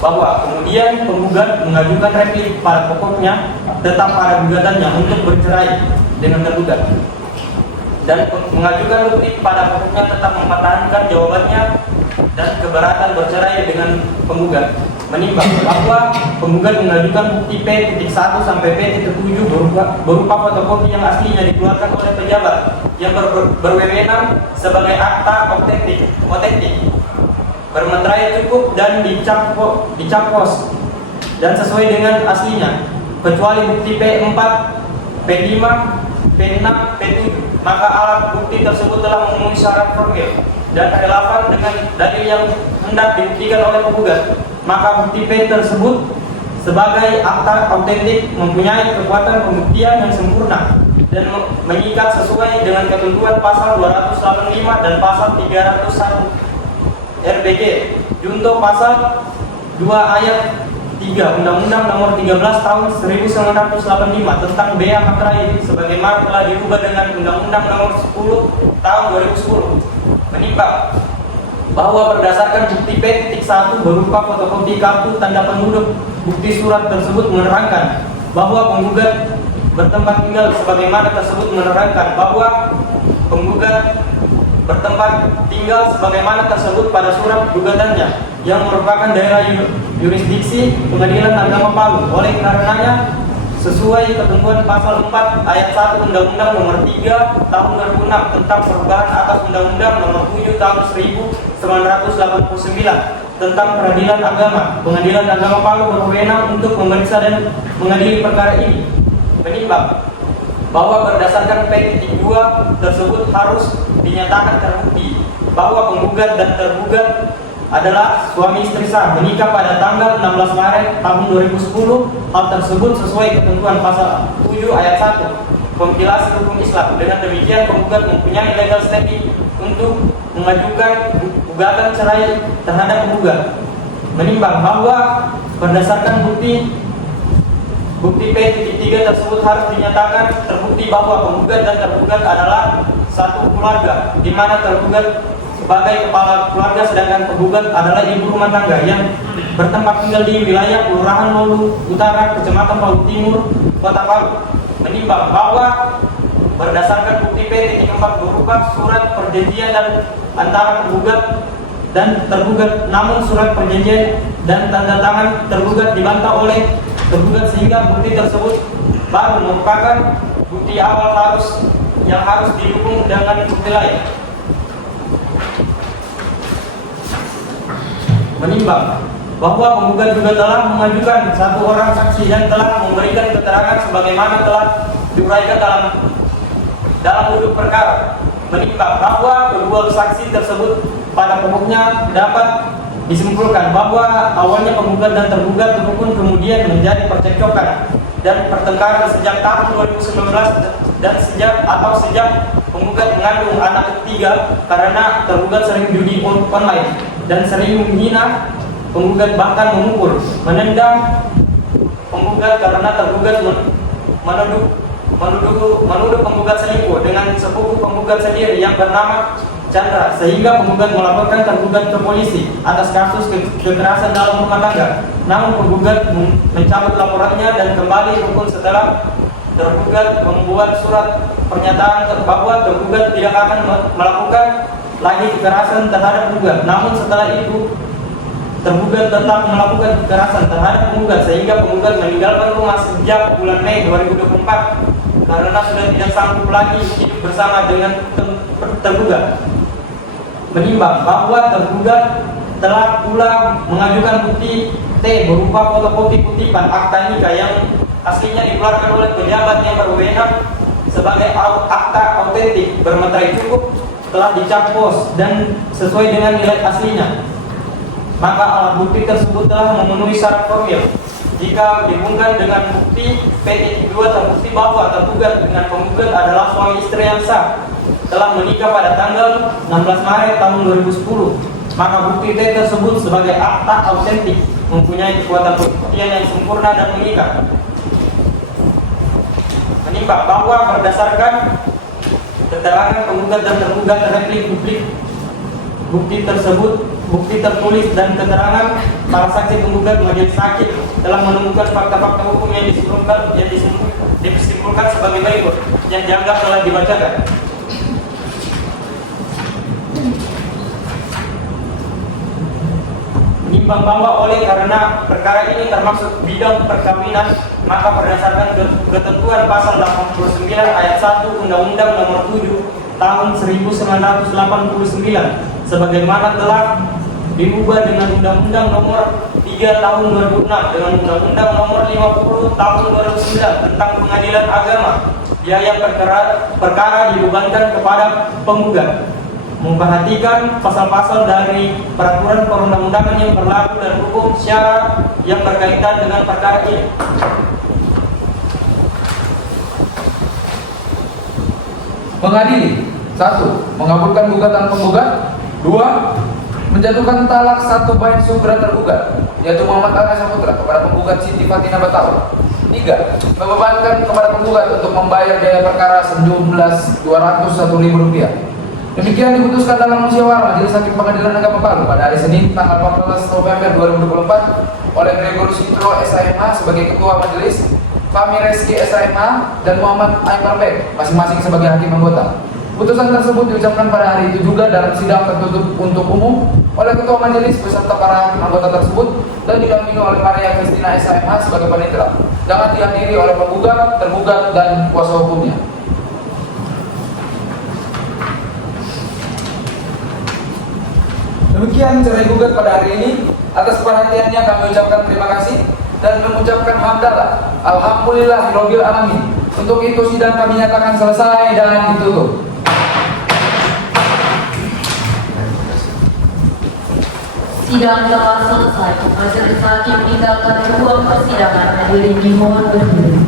Bahwa kemudian penggugat mengajukan replik pada pokoknya tetap pada gugatannya untuk bercerai dengan tergugat dan mengajukan replik pada pokoknya tetap mempertahankan jawabannya dan keberatan bercerai dengan penggugat. menimbang bahwa penggugat mengajukan bukti P.1 sampai P.7 berupa fotokopi yang aslinya dikeluarkan oleh pejabat yang berwenang sebagai akta otentik, bermeterai cukup dan dicap pos dan sesuai dengan aslinya, kecuali bukti P4, P5, P6, P7, maka alat bukti tersebut telah memenuhi syarat formil dan relevan dengan dalil yang hendak dibuktikan oleh penggugat. Maka bukti P tersebut sebagai akta autentik mempunyai kekuatan pembuktian yang sempurna dan mengikat sesuai dengan ketentuan pasal 285 dan pasal 301 RBG junto pasal 2 ayat 3 Undang-Undang Nomor 13 Tahun 1985 tentang bea materai sebagaimana telah dirubah dengan Undang-Undang Nomor 10 Tahun 2010. Menimbang bahwa berdasarkan bukti P.1 berupa fotokopi kartu tanda penduduk, bukti surat tersebut menerangkan bahwa penggugat bertempat tinggal sebagaimana tersebut menerangkan bahwa penggugat bertempat tinggal sebagaimana tersebut pada surat gugatannya yang merupakan daerah yurisdiksi Pengadilan Agama Palu. Oleh karenanya sesuai ketentuan pasal 4 ayat 1 Undang-Undang Nomor 3 Tahun 2006 tentang perubahan atas Undang-Undang Nomor 7 Tahun 1989 tentang peradilan agama, Pengadilan Agama Palu berwenang untuk memeriksa dan mengadili perkara ini. Menimbang bahwa berdasarkan P.2 tersebut harus dinyatakan terbukti bahwa penggugat dan tergugat adalah suami istri sah menikah pada tanggal 16 Maret tahun 2010. Hal tersebut sesuai ketentuan pasal 7 ayat 1 kompilasi hukum Islam. Dengan demikian penggugat mempunyai legal standing untuk mengajukan gugatan cerai terhadap penggugat. Menimbang bahwa berdasarkan bukti P.3 tersebut harus dinyatakan terbukti bahwa penggugat dan tergugat adalah satu keluarga, di mana tergugat sebagai kepala keluarga sedangkan penggugat adalah ibu rumah tangga yang bertempat tinggal di wilayah Kelurahan Maulu Utara, Kecamatan Palu Timur, Kota Palu. Menimbang bahwa berdasarkan bukti P.4 berupa surat perjanjian dan antara penggugat dan tergugat, namun surat perjanjian dan tanda tangan tergugat dibantah oleh tergugat sehingga bukti tersebut baru merupakan bukti awal yang harus didukung dengan bukti lain. Menimbang bahwa penggugat juga telah mengajukan satu orang saksi dan telah memberikan keterangan sebagaimana telah diuraikan dalam duduk perkara. Menimbang bahwa kedua saksi tersebut pada pokoknya dapat disimpulkan bahwa awalnya penggugat dan tergugat rukun kemudian menjadi percekcokan dan pertengkaran sejak tahun 2019 dan sejak penggugat mengandung anak ketiga karena tergugat sering judi online dan sering menghina penggugat bahkan memukul, menendang penggugat karena tergugat menuduh penggugat selingkuh dengan sepupu penggugat sendiri yang bernama Chandra, sehingga penggugat melaporkan tergugat ke polisi atas kasus kekerasan dalam rumah tangga. Namun penggugat mencabut laporannya dan kembali rukun setelah tergugat membuat surat pernyataan bahwa tergugat tidak akan melakukan lagi kekerasan terhadap penggugat. Namun setelah itu tergugat tetap melakukan kekerasan terhadap penggugat sehingga penggugat meninggalkan rumah sejak bulan Mei 2024 karena sudah tidak sanggup lagi hidup bersama dengan tergugat. Menimbang bahwa tergugat telah pula mengajukan bukti T berupa fotokopi kutipan akta nikah yang aslinya dikeluarkan oleh pejabat yang berwenang sebagai akta autentik bermeterai cukup, telah dicap pos dan sesuai dengan nilai aslinya. Maka alat bukti tersebut telah memenuhi syarat formil. Jika dihubungkan dengan bukti P.2 terbukti bahwa tergugat dengan penggugat adalah suami istri yang sah, telah menikah pada tanggal 16 Maret tahun 2010, maka bukti T tersebut sebagai akta autentik mempunyai kekuatan pembuktian yang sempurna dan mengikat. Menimbang bahwa berdasarkan keterangan penggugat dan tergugat replik bukti tersebut, bukti tertulis dan keterangan para saksi penggugat majelis hakim telah menemukan fakta-fakta hukum yang disimpulkan sebagai berikut yang dianggap telah dibacakan. bahwa oleh karena perkara ini termasuk bidang perkawinan, maka berdasarkan ketentuan pasal 89 ayat 1 Undang-Undang Nomor 7 Tahun 1989 sebagaimana telah diubah dengan Undang-Undang Nomor 3 Tahun 2006 dengan Undang-Undang Nomor 50 Tahun 2009 tentang Pengadilan Agama, biaya perkara dibebankan kepada penggugat. Memperhatikan pasal-pasal dari peraturan perundang-undangan yang berlaku dan hukum syarat yang berkaitan dengan perkara ini. Mengadili 1. Mengabulkan gugatan penggugat. 2. Menjatuhkan talak 1 bain sumber tergugat, yaitu Muhammad Arya Saputra kepada penggugat Siti Fatina Bataul. 3. Membebankan kepada penggugat untuk membayar biaya perkara sejumlah Rp201.000. Demikian diputuskan dalam musyawarah Majelis Hakim Pengadilan Agama Palu pada hari Senin tanggal 14 November 2024 oleh Gregor Sitro SIMA sebagai Ketua Majelis, Fahmi Reski SIMA, dan Muhammad Aymar Bek masing-masing sebagai hakim anggota. Putusan tersebut diucapkan pada hari itu juga dalam sidang tertutup untuk umum oleh Ketua Majelis beserta para hakim anggota tersebut dan didampingi oleh Maria Kristina SIMA sebagai panitera, dengan dihadiri oleh penggugat, tergugat, dan kuasa hukumnya. Demikian cerai gugat pada hari ini. Atas perhatiannya kami ucapkan terima kasih dan mengucapkan hamdalah. Alhamdulillahirabbil alamin. Untuk itu sidang kami nyatakan selesai dan ditutup. Sidang telah selesai. Majelis Hakim meninggalkan ruang persidangan. Hadirin dimohon berdiri.